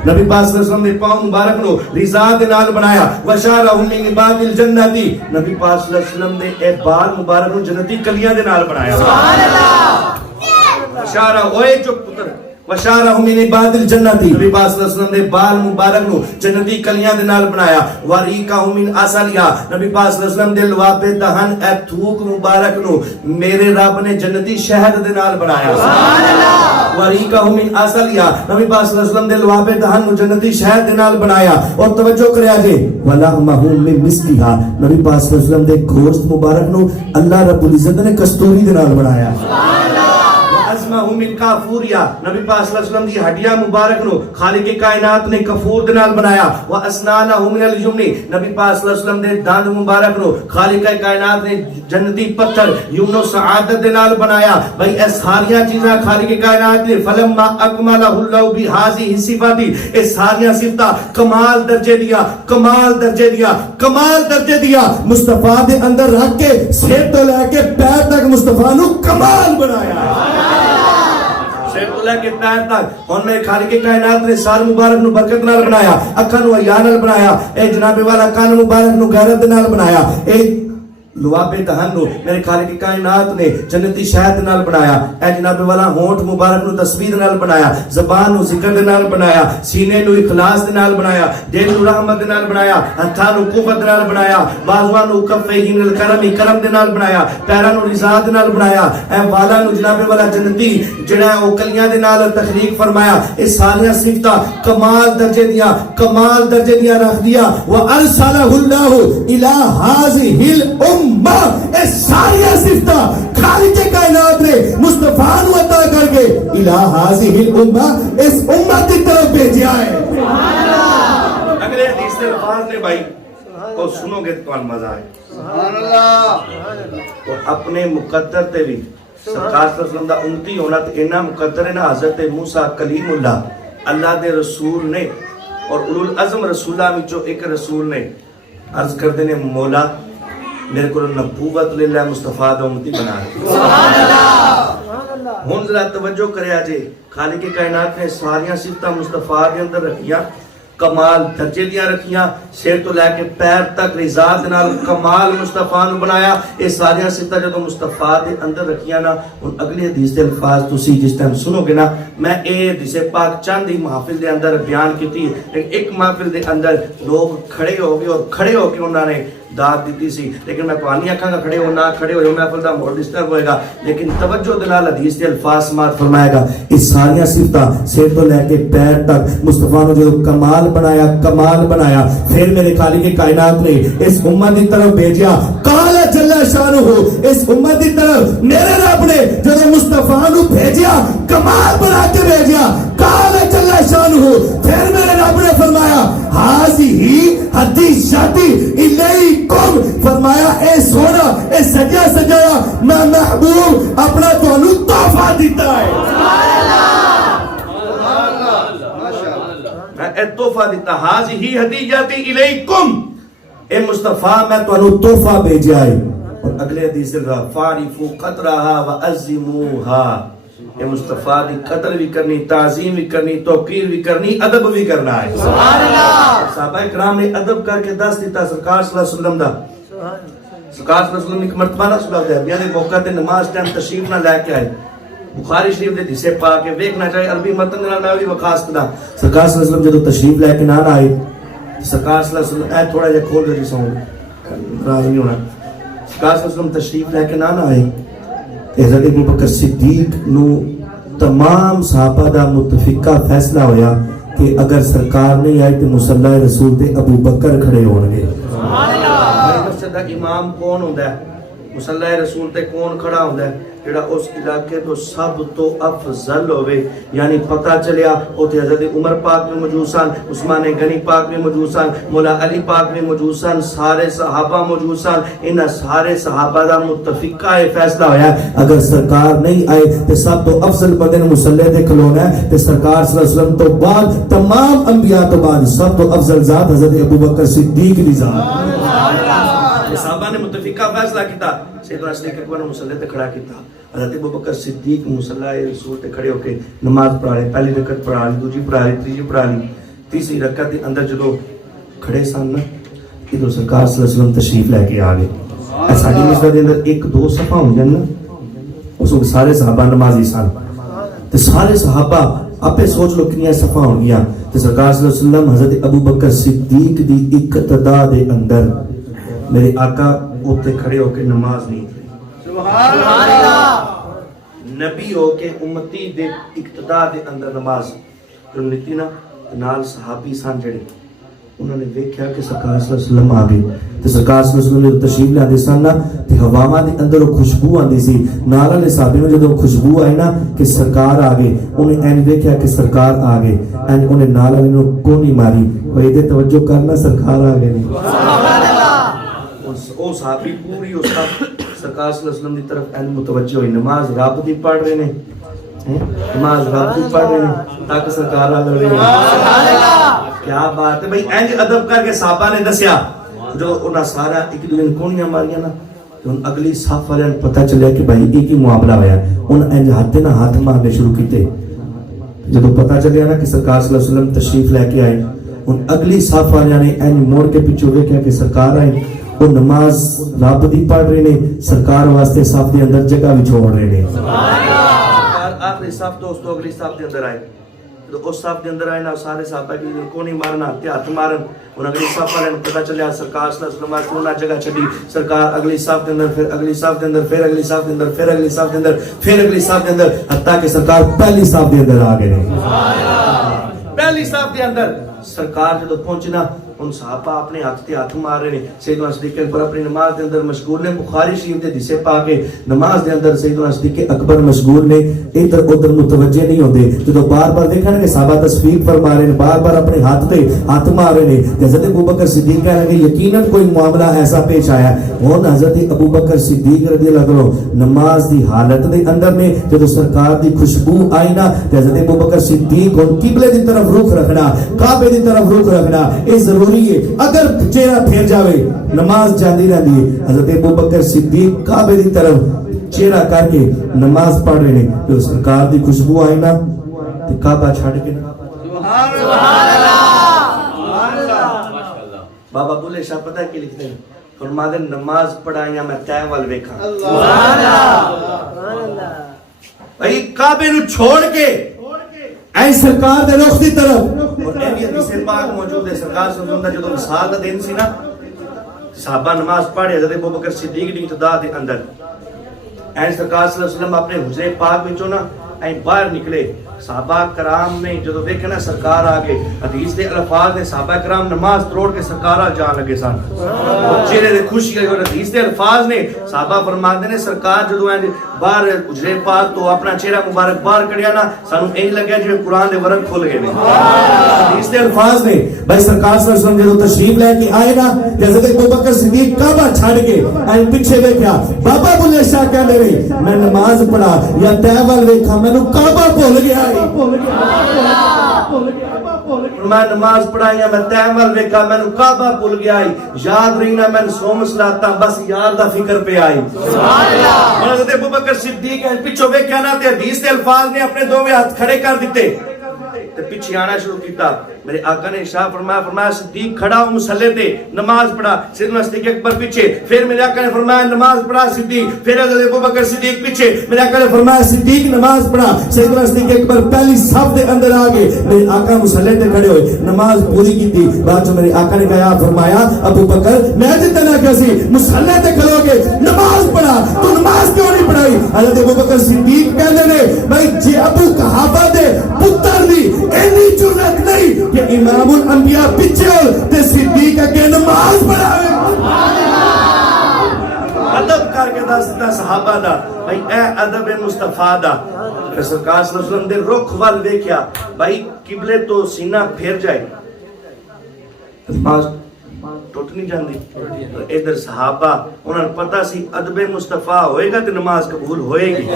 نبی پاک صلی اللہ علیہ وسلم نے پاؤں مبارک نو رضا دے نال بنایا وشارہ من عباد الجنتی نبی پاک صلی اللہ علیہ وسلم نے اے بال مبارک نو جنتی کلیاں دے نال بنایا سبحان اللہ وشارہ اوے جو پتر وشارہ من عباد الجنتی نبی پاک صلی اللہ علیہ وسلم نے بال مبارک نو جنتی کلیاں دے نال بنایا وریقہ من اصلیا نبی پاک صلی اللہ علیہ وسلم دے لواب دہن اے تھوک مبارک نو میرے رب نے جنتی شہد دے نال بنایا سبحان اللہ وریقہ من اصلیا نبی پاک صلی اللہ علیہ وسلم دے لواب دہن نو جنتی شہد دے نال بنایا اور توجہ کریا جے ولحمہ من مسلھا نبی پاک صلی اللہ علیہ وسلم دے گوشت مبارک نو اللہ رب العزت نے کستوری دے نال بنایا سبحان من کافوریا نبی پاک صلی اللہ علیہ وسلم دی ہڈیاں مبارک نو خالق کائنات نے کفور دے نال بنایا واسنانہ من الیمنی نبی پاک صلی اللہ علیہ وسلم دے داند مبارک نو خالق کائنات نے جنتی پتھر یمن و سعادت دے نال بنایا بھائی اے ساریاں چیزاں خالق کائنات نے فلما اکملہ اللہ بہذه الصفات اے ساریاں صفتاں کمال درجے دیا کمال درجے دیا کمال درجے دیا مصطفیٰ دے اندر رکھ کے سر تو لے کے پیر تک مصطفیٰ نو کمال بنایا اللہ کے پیر تک اور میں خالق کائنات نے سار مبارک نو برکت نال بنایا اکھاں نو عیان نال بنایا اے جناب والا کان مبارک نو غیرت نال بنایا اے لواب دہن نو میرے خالق کائنات نے جنتی شہد نال بنایا اے جناب والا ہونٹ مبارک نو تسبیح نال بنایا زبان نو ذکر نال بنایا سینے نو اخلاص نال بنایا دل نو رحمت نال بنایا ہتھاں نو قوت نال بنایا بازواں نو کفین الکرم کرم دے نال بنایا پیراں نو رضا دے نال بنایا اے والا نو جناب والا جنتی جڑا او کلیاں دے نال تخلیق فرمایا اے ساریاں صفتاں کمال درجے دیاں رکھ دیا وارسلہ اللہ الی ھذہ الامہ اے ساریاں صفتاں خالق کائنات نے مصطفیٰ نو عطا کر کے الی ھذہ الامہ اس امت کی طرف بھیجا ہے سبحان اللہ اگلے حدیث سے الفاظ نے بھائی تو سنو گے تو مزہ آئے سبحان اللہ تو اپنے مقدر تے بھی سرکار صلی اللہ علیہ وسلم دا امتی ہونا تے انہا مقدر ہے نا حضرت موسیٰ کلیم اللہ دے رسول نے اور اولو العظم رسولہ میں جو ایک رسول نے عرض کر دینے مولا میرے کو نبوت للہ مصطفیٰ دا امتی بنا ہے سبحان اللہ ہون ذرا توجہ کرے آجے خالق کائنات نے ساریاں صفتہ مصطفیٰ دے اندر رکھیا کمال درجے دیاں رکھیاں سیر تو لے کے پیر تک رضا دے نال کمال مصطفیٰ نو بنایا اے ساریاں صفتاں جدوں مصطفیٰ دے اندر رکھیاں نا ہن اگلی حدیث دے الفاظ تسی جس ٹائم سنو گے نا میں اے حدیث پاک چند ہی محفل دے اندر بیان کیتی لیکن ایک محفل دے اندر لوگ کھڑے ہو گئے اور کھڑے ہو کے انہوں نے داد دیتی سی لیکن میں تو آنی اکھاں گا کھڑے ہونا کھڑے ہوئے محفل دا موڈ ڈسٹرب ہوئے گا لیکن توجہ دلال حدیث دے الفاظ سماعت فرمائے گا اس ساریاں صفتاں سر تو لے کے پیر تک مصطفیٰ نے جو کمال بنایا پھر میرے خالق کائنات نے اس امت کی طرف بھیجا قال جل شانہ اس امت کی طرف میرے رب نے جو مصطفیٰ نے بھیجا کمال بنا کے بھیجا قال جل شانہ پھر میرے رب نے فرمایا ھذہ ھدیۃ الیکم فرمایا اے سونا اے سجا سجایا میں محبوب اپنا تانوں تحفہ دیتا ہے سبحان اللہ میں اے تحفہ دیتا ھذہ ھدیۃ الیکم اے مصطفیٰ میں تانوں تحفہ بھیجا ہے اور اگلے حدیث سے فاعرفوا قدرھا وعظموھا اے مصطفیٰ دی قدر بھی کرنی تعظیم بھی کرنی توقیر بھی کرنی ادب بھی کرنا ہے سبحان اللہ صحابہ کرام نے ادب کر کے دس دیتا سرکار صلی اللہ علیہ وسلم دا سرکار صلی اللہ علیہ وسلم ایک مرتبہ نہ صلی اللہ علیہ وسلم موقع تے نماز ٹائم تشریف نہ لے کے آئے بخاری شریف دے حدیث پاک کے ویکھنا چاہیے عربی متن نال بھی وخاص کدا سرکار صلی اللہ علیہ وسلم جدوں تشریف لے کے نہ آئے سرکار صلی اللہ علیہ وسلم اے تھوڑا جہا کھول دے سو راضی نہیں ہونا سرکار صلی اللہ علیہ وسلم تشریف لے کے نہ آئے حضرت ابو بکر صدیق نو تمام صحابہ دا متفقہ فیصلہ ہویا کہ اگر سرکار نہیں آئی تو مصلی رسول تے ابو بکر کھڑے ہونگے سبحان اللہ مسجد دا امام کون ہوندا ہے مصلی رسول تے کون کھڑا ہوندا ہے جڑا اس علاقے تو سب تو افضل ہوئے یعنی پتہ چلیا اوتھے حضرت عمر پاک میں موجود سن عثمان غنی پاک میں موجود سن مولا علی پاک میں موجود سن سارے صحابہ موجود سن ان سارے صحابہ دا متفقہ فیصلہ ہویا اگر سرکار نہیں آئے تے سب تو افضل بندے نے مصلی تے کھلونا ہے تے سرکار صلی اللہ علیہ وسلم تو بعد تمام انبیاء تو بعد سب تو افضل ذات حضرت ابو بکر صدیق دی ذات کہ صحابہ نے متفقہ فیصلہ کیتا سیدنا صدیق اکبر نے مصلی تے کھڑا کیتا حضرت ابوبکر صدیق مصلی رسول تے کھڑے ہو کے نماز پڑھا لے پہلی رکعت پڑھا لی دوسری پڑھا لی تیسری پڑھا لی تیسری رکعت دے اندر جدو کھڑے سن نا ادھر سرکار صلی اللہ علیہ وسلم تشریف لے کے آ گئے ساڈی مسجد دے اندر ایک دو صفحہ ہو جان نا اس وقت سارے صحابہ نمازی سن تے سارے صحابہ آپے سوچ لو کنیا صفحہ ہو گیا تے سرکار صلی اللہ علیہ وسلم حضرت ابوبکر صدیق دی اقتدا دے اندر میرے آقا اوتے کھڑے ہو کے نماز نہیں تھی سبحان اللہ نبی ہو کے امتی دے اقتدا دے اندر نماز نیتی نا نال صحابی سان جڑے انہوں نے دیکھا کہ سرکار صلی اللہ علیہ وسلم آ گئے تے سرکار صلی اللہ علیہ وسلم نے تشریف لاندے سن نا تے ہواواں دے اندر وہ خوشبو آندی سی نال والے صحابی نے جدوں خوشبو آئی نا کہ سرکار آ گئے انہیں این دیکھا کہ سرکار آ گئے این انہیں نال والے نے کونی ماری وہ ایدے توجہ کرنا سرکار آ گئے سبحان اللہ او صحابی پوری اس کا سرکار صلی اللہ علیہ وسلم دی طرف این متوجہ ہوئی نماز رب دی پڑھ رہے نے نماز رب دی پڑھ رہے نے تاکہ سرکار آ رہے ہیں سبحان اللہ کیا بات ہے بھائی اینج ادب کر کے صحابہ نے دسیا جو انہاں سارا ایک دوسرے نے کونیاں ماریاں نا تو ان اگلی صف والے نے پتہ چلیا کہ بھائی ایک ہی معاملہ ہویا ان اینج ہاتھ نہ ہاتھ مارنے شروع کیتے جب پتہ چلیا نا کہ سرکار صلی اللہ علیہ وسلم تشریف لے کے آئے ان اگلی صف والے نے اینج موڑ کے پیچھے دیکھا کہ سرکار آئے وہ نماز رب دی پڑھ رہے نے سرکار واسطے صف دے اندر جگہ بھی چھوڑ رہے نے سبحان اللہ آخری صف دوستو اگلی صف دے اندر آئے تو اس صف دے اندر آئے نا سارے صحابہ کی کو نہیں مارنا ہاتھ مارن ان اگلی صف والے نے پتہ چلیا سرکار صلی اللہ علیہ وسلم واسطے انہاں جگہ چھڈی سرکار اگلی صف دے اندر پھر اگلی صف دے اندر پھر اگلی صف دے اندر پھر اگلی صف دے اندر پھر اگلی صف دے اندر حتیٰ کہ سرکار پہلی صف دے اندر آ گئے سبحان اللہ پہلی صف دے اندر سرکار جدوں پہنچے نا ان صحابہ اپنے ہاتھ تے ہاتھ مار رہے ہیں سیدنا صدیق اکبر اپنی نماز دے اندر مشغول نے بخاری شریف دے حدیث پا کے نماز دے اندر سیدنا صدیق اکبر مشغول نے ادھر ادھر متوجہ نہیں ہوندے جدوں بار بار دیکھا نا کہ صحابہ تصویر فرما رہے ہیں بار بار اپنے ہاتھ تے ہاتھ مار رہے ہیں حضرت ابوبکر صدیق کہہ رہے ہیں کہ یقیناً کوئی معاملہ ایسا پیش آیا وہ حضرت ابوبکر صدیق رضی اللہ عنہ نماز دی حالت دے اندر میں جدوں سرکار دی خوشبو آئی نا تے حضرت ابوبکر صدیق اور قبلے دی طرف رخ رکھنا کعبے دی طرف رخ رکھنا یہ ضروری ہے اگر چہرہ پھیر جاوے نماز جاندی رہتی ہے حضرت ابوبکر صدیق کعبے دی طرف چہرہ کر کے نماز پڑھ رہے ہیں جو سرکار دی خوشبو آئی نا تے کعبہ چھڑ کے سبحان اللہ بابا بولے شاہ پتہ کی لکھتے ہیں فرماتے ہیں نماز پڑھائیاں میں تین وال ویکھاں سبحان اللہ بھائی کعبے نو چھوڑ کے اے سرکار دے رخ دی طرف اور اے بھی حدیث پاک موجود ہے سرکار صلی اللہ علیہ وسلم جدوں وصال دا دن سی نا صحابہ نماز پڑھے حضرت ابوبکر صدیق دی ابتدا دے اندر اے سرکار صلی اللہ علیہ وسلم اپنے حجرے پاک وچوں نا اے باہر نکلے صحابہ کرام نے جدو دیکھے نا سرکار آگے حدیث دے الفاظ نے صحابہ کرام نماز تروڑ کے سرکار آ جان لگے سن چہرے دے خوشی آئی اور حدیث دے الفاظ نے صحابہ فرماتے نے سرکار جدو باہر حجرے پاک تو اپنا چہرہ مبارک باہر کڑیا نا سانو اے لگیا جو قرآن دے ورق کھل گئے حدیث دے الفاظ نے بھائی سرکار صلی اللہ علیہ وسلم جدو تشریف لے کے آئے نا حضرت ابوبکر صدیق کعبہ چھڑ کے اے پیچھے دیکھا بابا بلے شاہ کہندے نے میں نماز پڑھا یا تیوال ویکھا مینوں کعبہ بھول گیا میں نماز پڑھائیاں میں تیمل ویکھا میں نو کعبہ بھول گیا یاد رہی نا میں سوم سلاتا بس یار دا فکر پہ آئی سبحان اللہ حضرت ابوبکر صدیق پیچھے ویکھیا نا تے حدیث دے الفاظ نے اپنے دوویں ہاتھ کھڑے کر دیتے تے پیچھے آنا شروع کیتا میرے آقا نے ارشاد فرمایا صدیق کھڑا ہو مصلی تے نماز پڑھا سیدنا صدیق اکبر پیچھے پھر میرے آقا نے فرمایا نماز پڑھا صدیق پھر حضرت ابوبکر صدیق پیچھے میرے آقا نے فرمایا صدیق نماز پڑھا سیدنا صدیق اکبر پہلی صف دے اندر آ گئے میرے آقا مصلی تے کھڑے ہوئے نماز پوری کی تھی بعد جو میرے آقا نے کہا فرمایا ابوبکر میں جتنا کسی مصلی تے کھڑو گے نماز پڑھا تو نماز کیوں نہیں پڑھائی حضرت ابوبکر صدیق کہندے نے بھائی جے ابو قحافہ دے پتر دی اینی جرأت نہیں کہ امام الانبیاء پیچھے ہو تے صدیق اگے نماز پڑھاوے ادب کر کے دستا صحابہ دا بھائی اے ادب مصطفیٰ دا کہ سرکار صلی اللہ علیہ وسلم دے رخ وال ویکھیا بھائی قبلے تو سینہ پھیر جائے نماز ٹوٹ نہیں جاندی ادھر صحابہ انہوں نے پتہ سی ادب مصطفیٰ ہوئے گا تو نماز قبول ہوئے گی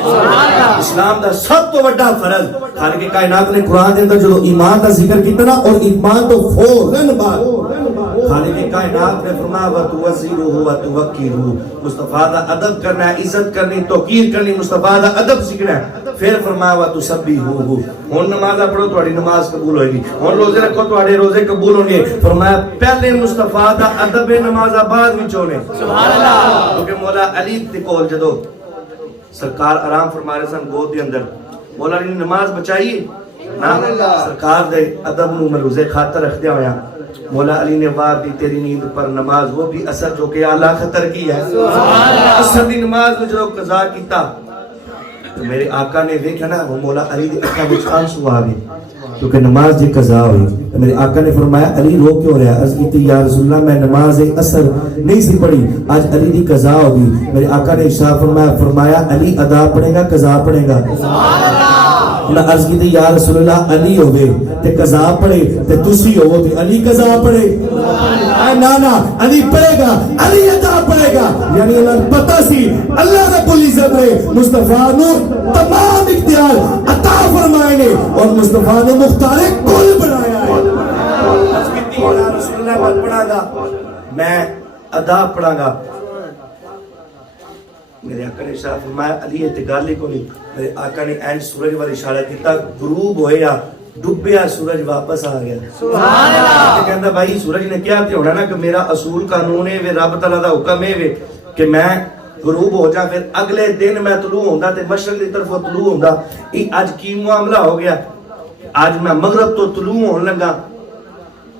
اسلام دا سب تو بڑا فرض خالق کائنات نے قرآن دے اندر جو ایمان دا ذکر کیتا نا اور ایمان تو فوراً بعد خالق کائنات نے فرمایا وَتُوَزِّرُهُ وَتُوَقِّرُهُ مصطفیٰ دا ادب کرنا ہے، عزت کرنی، توقیر کرنی، مصطفیٰ دا ادب سیکھنا ہے. پھر فرمایا وَتُسَبِّحُوهُ ہن نماز پڑھو تہاڈی نماز قبول ہوئے گی، ہن روزے رکھو تہاڈے روزے قبول ہوں گے. فرمایا پہلے مصطفیٰ دا ادب نماز آباد وچوں نے. سبحان اللہ. کیونکہ مولا علی دے کول جدو سرکار آرام فرما رہے سن گود دے اندر، مولا علی نے نماز بچائی نا، سرکار دے ادب نو ملوزے خاطر رکھدیا ہویا مولا علی نے وار دی تیری نیند پر نماز، وہ بھی اثر جو کہ اعلیٰ خطر کی ہے. اثر دی نماز میں جو قضا کیتا تو میرے آقا نے دیکھا نا، وہ مولا علی دی اکھاں وچ آنسو آ گئے کیونکہ نماز دی قضا ہوئی. میرے آقا نے فرمایا علی رو کیوں رہا؟ عرض کی یا رسول اللہ میں نماز اثر نہیں سی پڑھی، آج علی دی قضا ہوگی. میرے آقا نے ارشاد فرمایا علی ادا پڑھے گا قضا پڑھے گا؟ میں عرض کی تھی یا رسول اللہ علی ہوئے تے قضا پڑھے تے تسی ہوئے تے علی قضا پڑھے؟ نا علی پڑھے گا، علی ادا پڑھے گا. یعنی اللہ پتہ سی اللہ رب العزت نے مصطفیٰ نو تمام اختیار عطا فرمائے نے اور مصطفیٰ نے مختار کل بنایا ہے. عرض کی تھی یا رسول اللہ میں پڑھا گا، میں ادا پڑھا گا. میرے آقا نے اشارہ فرمایا علی اتگالی کو نہیں. میرے آقا نے اینڈ سورج والے اشارہ کیتا، غروب ہویا ڈبیا سورج واپس آ گیا. سبحان اللہ. کہندا بھائی سورج نے کیا تے ہونا نا کہ میرا اصول قانون ہے، رب تعالیٰ دا حکم ہے کہ میں غروب ہو جا، پھر اگلے دن میں طلوع ہوندا تے مشرق دی طرف طلوع ہوندا. اج کی معاملہ ہو گیا، آج میں مغرب تو طلوع ہون لگا.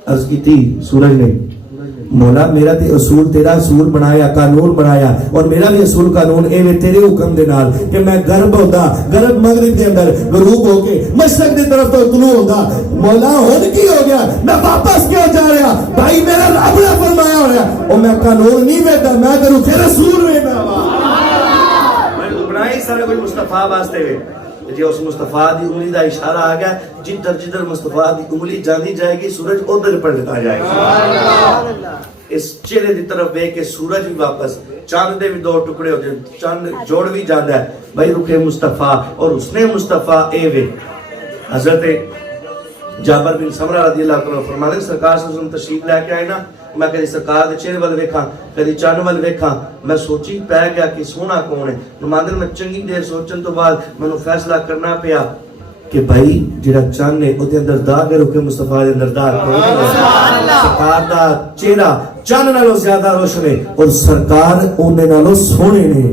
عرض کی تھی سورج نے مولا میرا تے اصول تیرا اصول بنایا، قانون بنایا، اور میرا بھی اصول قانون اے وے تیرے حکم دے نال کہ میں غرب ہوندا، غرب مغرب دے اندر غروب ہو کے مشرق دی طرف تو طلوع ہوندا. مولا ہن کی ہو گیا؟ میں واپس کیوں جا رہا؟ بھائی میرا رب نے فرمایا ہویا او میں قانون نہیں ویدا، میں کروں کہ رسول ویدا. میں بنائی سارے کوئی مصطفیٰ واسطے وے جی اس مصطفیٰ دی انگلی دا اشارہ آ گیا، جدھر جدھر مصطفیٰ دی انگلی جاندی جائے گی سورج ادھر پلٹتا جائے گا. اس چہرے دی طرف بے کے سورج بھی واپس، چاند دے بھی دو ٹکڑے ہو جائے، چاند جوڑ بھی جاندہ ہے. بھائی رکھے مصطفیٰ اور اس نے مصطفیٰ اے وے. حضرت جابر بن سمرہ رضی اللہ عنہ فرماتے ہیں سرکار صلی اللہ علیہ وسلم تشریف لے کے آئے نا، میں کدی سرکار دے چہرے ول ویکھاں کدی چند ول ویکھاں، میں سوچی پی گیا کہ سونا کون ہے. نماندر میں چنگی دیر سوچن تو بعد مینوں فیصلہ کرنا پیا کہ بھائی جڑا چند ہے اودے اندر داغ ہے، رکھے مصطفیٰ دے اندر داغ کون ہے؟ سرکار دا چہرہ چند نالوں زیادہ روشن ہے اور سرکار اونے نالوں سونے نے.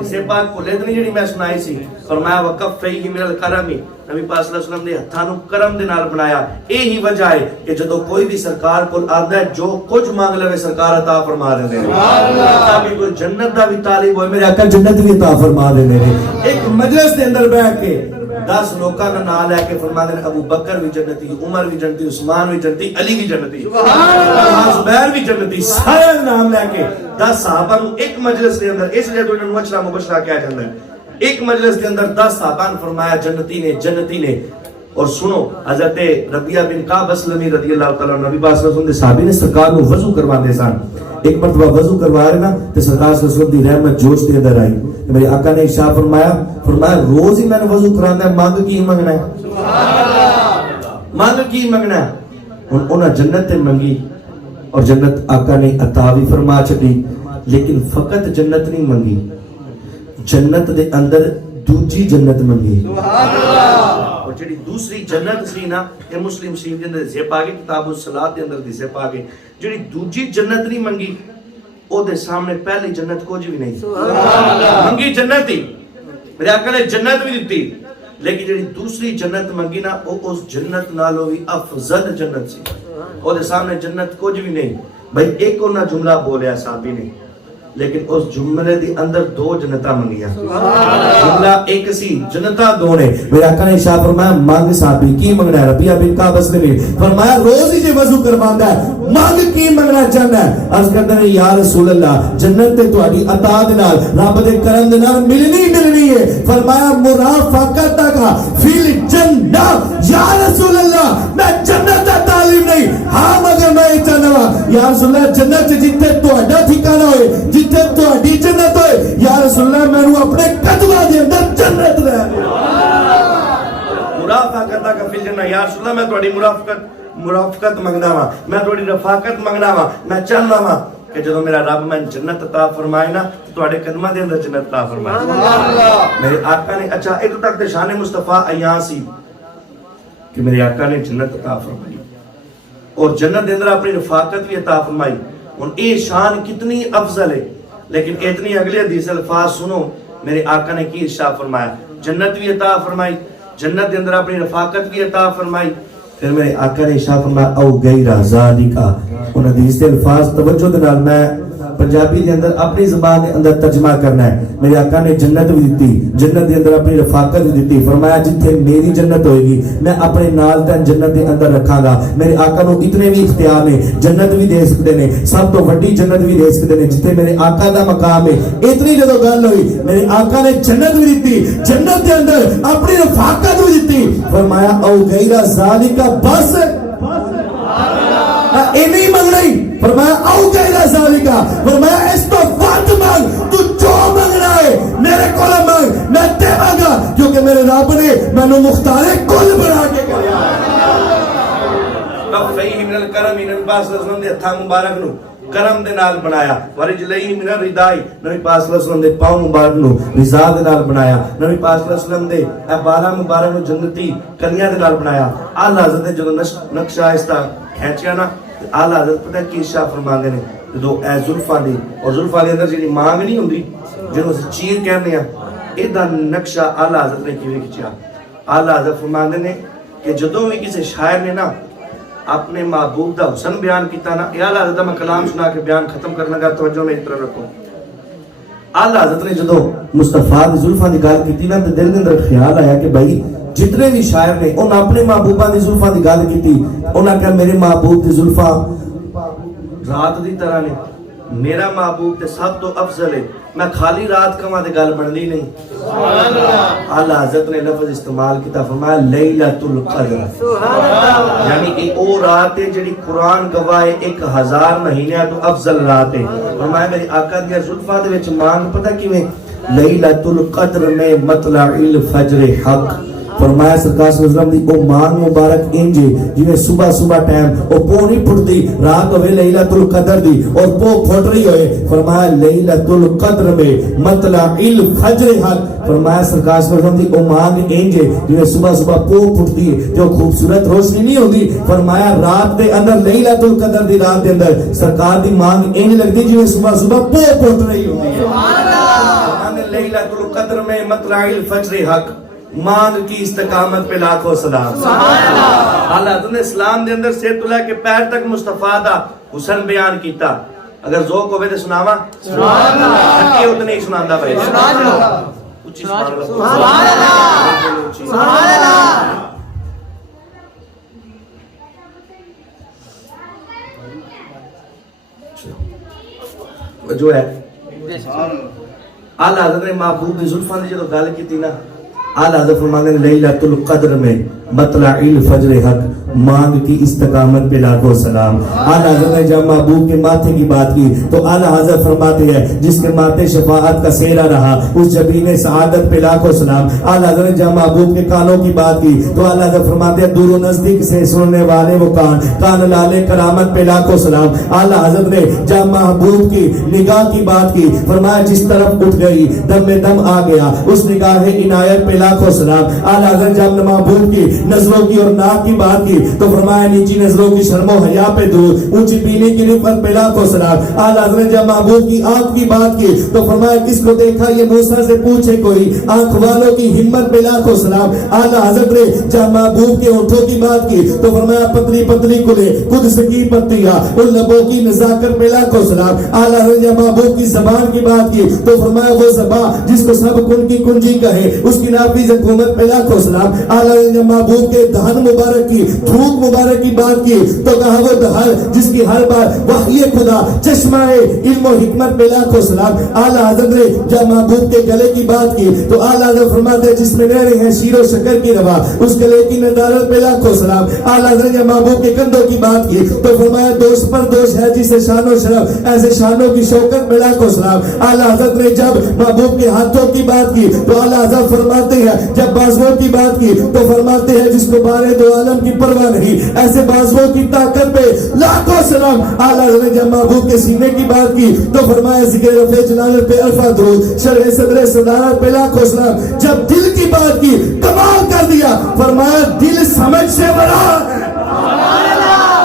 کسے پاک کو لیدنی جڑی میں سنائی سی، فرمایا وَقَفَّيْهِ مِنَ الْكَرَمِ، نبی پاک صلی اللہ علیہ وسلم نے ہتھاں کرم دے نال بنایا. یہی وجہ ہے کہ جدو کوئی بھی سرکار کو آندا ہے جو کچھ مانگ لے سرکار عطا فرما دیندے نے. تاکہ کوئی جنت دا بھی طالب ہوئے میرے آقا جنت بھی عطا فرما دیندے نے. ایک مجلس دے اندر بیٹھ کے 10 لوکاں دا نام لے کے فرما دے ابو بکر بھی جنتی، عمر بھی جنتی، عثمان بھی جنتی، علی بھی جنتی، زبیر بھی جنتی، سارے نام لے کے 10 صحابہ نو ایک مجلس دے اندر، اس لیے تو انہوں اشرا مبشرہ کیا جاتا ہے. ایک مجلس کے اندر 10 صحابہ نے فرمایا جنتی نے جنتی نے. اور سنو حضرت ربیہ بن کعب اسلمی رضی اللہ تعالیٰ عنہ نبی پاک صلی اللہ علیہ وسلم دے صحابی نے سرکار نو وضو کروا دے سن. ایک مرتبہ وضو کروا رہے نا تے سرکار صلی اللہ علیہ وسلم دی رحمت جوش دے اندر آئی. میرے آقا نے ارشاد فرمایا روز ہی میں نے وضو کرانا ہے، مانگ کی منگنا ہے؟ مانگ کی منگنا ہے؟ انہاں جنت تے منگی اور جنت آقا نے عطا بھی فرما چھڈی. لیکن فقط جنت نہیں منگی، جنت دے اندر دوجی جنت منگی. اور جڑی دوسری جنت سی نا یہ مسلم شریف دے اندر زیب آگے، کتاب الصلاۃ دے اندر زیب آگے. جڑی دوجی جنت نہیں منگی او دے سامنے پہلی جنت کچھ بھی نہیں. منگی جنت ہی، میرے آقا نے جنت بھی دیتی، لیکن جڑی دوسری جنت منگی نا او اس جنت نالوں بھی افضل جنت سی. او دے سامنے جنت کچھ بھی نہیں. بھائی ایک انہاں جملہ بولیا صحابی نے، لیکن اس جملے دی اندر 2 جنتاں منگیاں. جملہ ایک سی جنتاں 2 نے. میرے آقا نے ارشاد فرمایا مانگ صحابی کی منگنا ہے؟ ربیہ بن کعب اسلمی فرمایا روز ہی جے وضو کرواندا ہے مانگ کی منگنا چاہندا ہے؟ عرض کرتے ہیں یا رسول اللہ جنت تے تہاڈی عطا دے نال رب دے کرم دے نال ملنی ہے. فرمایا مرافقتک فی الجنہ. یا رسول اللہ میں جنت دا طالب نہیں، ہاں مگر میں چاہنا یا رسول اللہ جنت جتھے تہاڈا ٹھکانہ ہوئے، جتھے تہاڈی جنت ہوئے، یا رسول اللہ میں نو اپنے قدماں دے اندر جنت دے. مرافقتک فی الجنہ، یا رسول اللہ میں تہاڈی مرافقت مرافقت منگنا وا میں تھوڑی رفاقت منگنا وا میں چاہنا وا کہ جدوں میرا رب میں جنت عطا فرمائے نا تواڈے قدماں دے اندر جنت عطا فرمائے سبحان اللہ میرے آقا نے اچھا اتنے تک تے شان مصطفیٰ ایاں سی کہ میرے آقا نے جنت عطا فرمائی اور جنت دے اندر اپنی رفاقت بھی عطا فرمائی ان اے شان کتنی افضل ہے لیکن اتنی اگلے حدیث الفاظ سنو میرے آقا نے کی ارشاد فرمایا جنت بھی عطا فرمائی جنت دے اندر اپنی رفاقت بھی عطا فرمائی پھر میرے آقا نے ارشاد فرمایا او غیر ذالک ان حدیث کے الفاظ توجہ دے نال میں پنجابی دے اندر اپنی زبان دے اندر ترجمہ کرنا ہے میرے آقا نے جنت بھی دیتی جنت دے اندر اپنی رفاقت بھی دیتی فرمایا جتھے میری جنت ہوئے گی میں اپنے نال تن جنت دے اندر رکھاں گا میرے آقا نو اتنے بھی اختیار نے جنت بھی دے سکتے نے سب تو وڈی جنت بھی دے سکتے نے جتھے میرے آقا دا مقام ہے اتنی جدو گل ہوئی میرے آقا نے جنت بھی دیتی جنت دے اندر اپنی رفاقت بھی دیتی فرمایا او غیر ذالک بس نہیں منگنا ہی فرمایا او غیر ذالک فرمایا اس تو ود مانگ تو جو منگنا ہے میرے کول مانگ میں دےواں گا کیونکہ میرے رب نے مینوں مختار کل بنا کے کہیا کفیہ من الکرم نبی پاک صلی اللہ علیہ وسلم دے ہتھاں مبارک نو کرم دے نال بنایا ورجلئی من الردائی نبی پاک صلی اللہ علیہ وسلم دے پاؤں مبارک نو رضا دے نال بنایا نبی پاک صلی اللہ علیہ وسلم دے اے بالا مبارک نو جنتی کنیاں دے نال بنایا اعلی حضرت نے جو نقشہ اس طرح کھینچیا نا اعلی حضرت پتہ کی ارشاد فرماندے نے جدو اے زلفاں دی اور زلفاں دے اندر جڑی مانگ نہیں ہوندی جنوں اسے چیر کہنے ہیں ایدا نقشہ اعلی حضرت نے کیویں کھچیا اعلی حضرت فرماندے نے کہ جدوں بھی کسی شاعر نے نا اپنے محبوب دا حسن بیان کیتا نا اعلی حضرت میں کلام سنا کے بیان ختم کرنا گا توجہ میری طرف رکھو اعلی حضرت نے جدو مصطفیٰ دی زلفاں دی گل کیتی نا تے دل دے اندر خیال آیا کہ بھائی جتنے بھی شاعر نے انہاں اپنے محبوبہ دی زلفاں دی گل کیتی انہاں کہا میرے محبوب دی زلفاں رات دی طرح نے میرا محبوب تے سب تو افضل ہے میں خالی رات کما دے گل بن لی نہیں سبحان اللہ اعلی حضرت نے لفظ استعمال کیتا فرمایا لیلۃ القدر سبحان اللہ یعنی ایک او رات ہے جڑی قرآن گواہ ہے 1000 مہینے تو افضل رات ہے فرمایا میرے آقا دی زلفاں دے وچ مانگ پتہ کیویں لیلۃ القدر میں مطلع الفجر حق فرمایا سرکار صلی اللہ علیہ وسلم دی او مانگ مبارک انج جویں صبح صبح ٹائم او پو نہیں پھٹدی رات ہوے لیلۃ القدر دی اور پو پھٹ رہی ہوئے فرمایا لیلۃ القدر میں مطلع الفجر حق فرمایا سرکار صلی اللہ علیہ وسلم دی او مانگ انج جویں صبح صبح پو پھٹدی جو خوبصورت روشنی نہیں ہوندی فرمایا رات دے اندر لیلۃ القدر دی رات دے اندر سرکار دی مانگ انج لگدی جویں صبح صبح پو پھٹ رہی ہوندی ہے سبحان اللہ لیلۃ القدر میں مطلع الفجر حق مانگ کی استقامت پہ لاکھوں سلام سبحان اللہ اعلی حضرت نے اسلام دے اندر سر تو لے کے پیر تک مصطفیٰ دا حسن بیان کیتا اگر ذوق ہوے تے سناواں سبحان اللہ ہکے اتنے ہی سناندا پے سبحان اللہ اونچی سبحان اللہ سبحان اللہ سبحان اللہ جو ہے اعلی حضرت نے محبوب دی زلفاں دی جدوں گل کیتی نا اعلی حضرت فرماتے ہیں لیلۃ القدر میں مطلع الفجر حق مانگ کی استقامت پہ لاکھوں سلام اعلی حضرت نے جب محبوب کے ماتھے کی بات کی تو اعلی حضرت فرماتے ہیں جس کے ماتھے شفاعت کا سہرا رہا اس جبین سعادت پہ لاکھوں سلام اعلی حضرت نے جب محبوب کے کانوں کی بات کی تو اعلی حضرت فرماتے ہیں دور و نزدیک سے سننے والے وہ کان لالے کرامت پہ لاکھوں سلام اعلی حضرت نے جب محبوب کی نگاہ کی بات کی فرمایا جس طرف اٹھ گئی دم میں دم آ گیا اس نگاہ عنایت پہ لاکھوں سلام اعلی حضرت جب محبوب کی نظروں کی اور ناک کی بات کی تو فرمایا نیچی نظروں کی شرم و حیا پہ دور اونچی پینے کی رفت پہ لاکھوں سلام اعلی حضرت جب محبوب کی آنکھ کی بات کی تو فرمایا کس کو دیکھا یہ موسیٰ سے پوچھے کوئی آنکھ والوں کی ہمت پہ لاکھوں سلام اعلی حضرت نے جب محبوب کے ہونٹوں کی بات کی تو فرمایا پتلی پتلی کلے قدس کی پتیاں ان لبوں کی نزاکت پہ لاکھوں سلام اعلی حضرت جب محبوب کی زبان کی بات کی تو فرمایا وہ زبان جس کو سب کن کی کنجی کہے اس کی نافذ حکومت پہ لاکھوں سلام اعلی حضرت جب محبوب کے دہن مبارک کی تھوک مبارک کی بات کی تو کہا وہ دہن جس کی ہر بار وحی خدا چشمہ علم و حکمت پہ لاکھوں سلام اعلی حضرت نے جب محبوب کے گلے کی بات کی تو اعلی حضرت فرماتے ہیں جس میں نہریں ہیں شیر و شکر کی روا اس گلے کی ندارت پہ لاکھوں سلام اعلی حضرت جب محبوب کے کندھوں کی بات کی تو فرمایا دوست پر دوست ہے جسے شان و شرف ایسے شانوں کی شوکت پہ لاکھوں سلام اعلی حضرت نے جب محبوب کے ہاتھوں کی بات کی تو اعلی حضرت فرماتے ہیں جب بازوؤں کی بات کی تو فرماتے ہیں جس کو بارے دو عالم کی پرواہ ہوگا نہیں. ایسے بازوؤں کی طاقت پہ لاکھوں سلام. اعلیٰ حضرت نے جب محبوب کے سینے کی بات کی تو فرمایا ذکر رفع جلالت پہ الفا درود, شرح صدر صدارت پہ لاکھوں سلام. جب دل کی بات کی کمال کر دیا, فرمایا دل سمجھ سے بڑا ہے.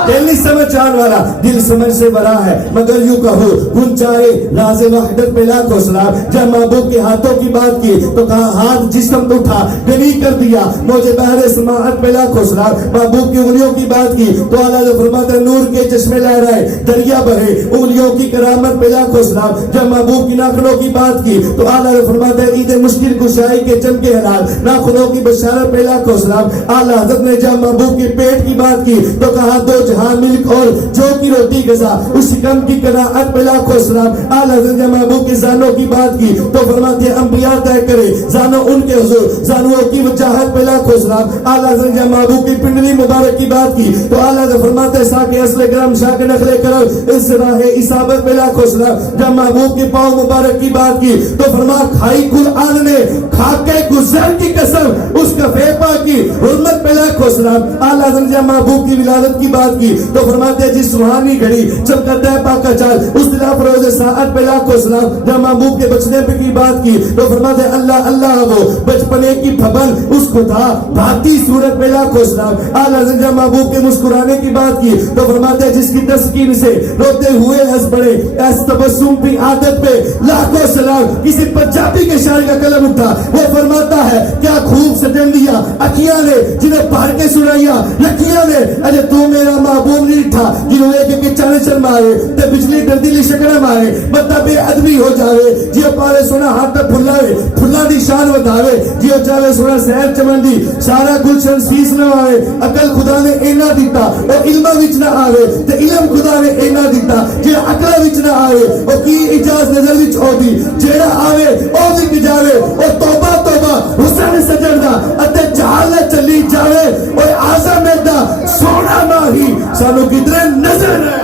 دل نہیں سمجھ جان والا, دل سمجھ سے بڑا ہے. مگر یوں کہو گنجائے راز وحدت پہ لاکھوں سلام. جب محبوب کے ہاتھوں کی بات کی تو کہا ہاتھ جسم اٹھا غنی کر دیا. موجے بحر سماعت پہ لاکھوں سلام. محبوب کی انگلیوں کی بات کی تو اعلیٰ فرماتے نور کے چشمے لہرائے دریا بہے. انگلیوں کی کرامت پہ لاکھوں سلام. جب محبوب کی ناخنوں کی بات کی تو اعلیٰ فرماتے عید مشکل کشائی کے چمکے حلال. ناخنوں کی بشارت پہ لاکھوں سلام. اعلیٰ حضرت نے جب محبوب کے پیٹ کی بات کی تو کہا دو جہاں ملک اور جو کی روٹی غذا اس شکم کی قناعت پہ لاکھوں سلام. اعلیٰ حضرت نے محبوب کے زانوں کی بات کی تو فرماتے انبیاء طے کرے زانوں ان کے حضور, زانوں کی وجاہت پہ لاکھوں سلام. اعلیٰ حضرت نے محبوب کی پنڈلی مبارک کی بات کی تو اعلیٰ حضرت فرماتے ساکے اصل کرم شاہ کے نخلے کرم اس راہ اصابت پہ لاکھوں سلام. جب محبوب کی پاؤں مبارک کی بات کی تو فرمایا کھائی قرآن نے کھا کے گزر کی قسم اس کفے پا کی حرمت پہ لاکھوں سلام. اعلیٰ حضرت نے محبوب کی ولادت کی بات کی تو فرماتے جس سبحانی گھڑی چمکا طے پاکا چال اس دل افروز ساعت پہ لاکھوں سلام. جب محبوب کے بچنے پہ کی بات کی تو فرماتے اللہ اللہ وہ بچپنے کی پھبل اس خدا بھاتی صورت پہ لاکھوں سلام. اعلیٰ حضرت جب محبوب کے مسکرانے کی بات کی تو فرماتے جس کی تسکین سے روتے ہوئے ہنس پڑے ایس تبسم کی عادت پہ لاکھوں سلام. کسی پنجابی کے شاعر کا قلم اٹھا وہ فرماتا ہے کیا خوب سجن دیا اکھیاں نے جنہیں پڑھ کے سنائیا لکھیاں نے اجے تو میرا محبوب نہیں تھا جنہوں ایک ایک چانے چل مارے تے بجلی ڈردی لی شکڑ مارے بندہ بے ادبی ہو جاوے جیو پارے سونا ہاتھ تے پھلاوے پھلا دی شان وداوے جیو چاہے سونا سہر چمن دی سارا گلشن سیس نہ آئے. عقل خدا نے اینا دیتا او علم وچ نہ آوے تے علم خدا نے اینا دیتا جے عقل وچ نہ آوے او کی اجاز نظر وچ اودی جیڑا آوے او وچ جاوے او توبہ توبہ حسن سجن دا اتے جہال چلی جاوے او اعظم دا سونا ماہی سانو کدھر نظر ہے.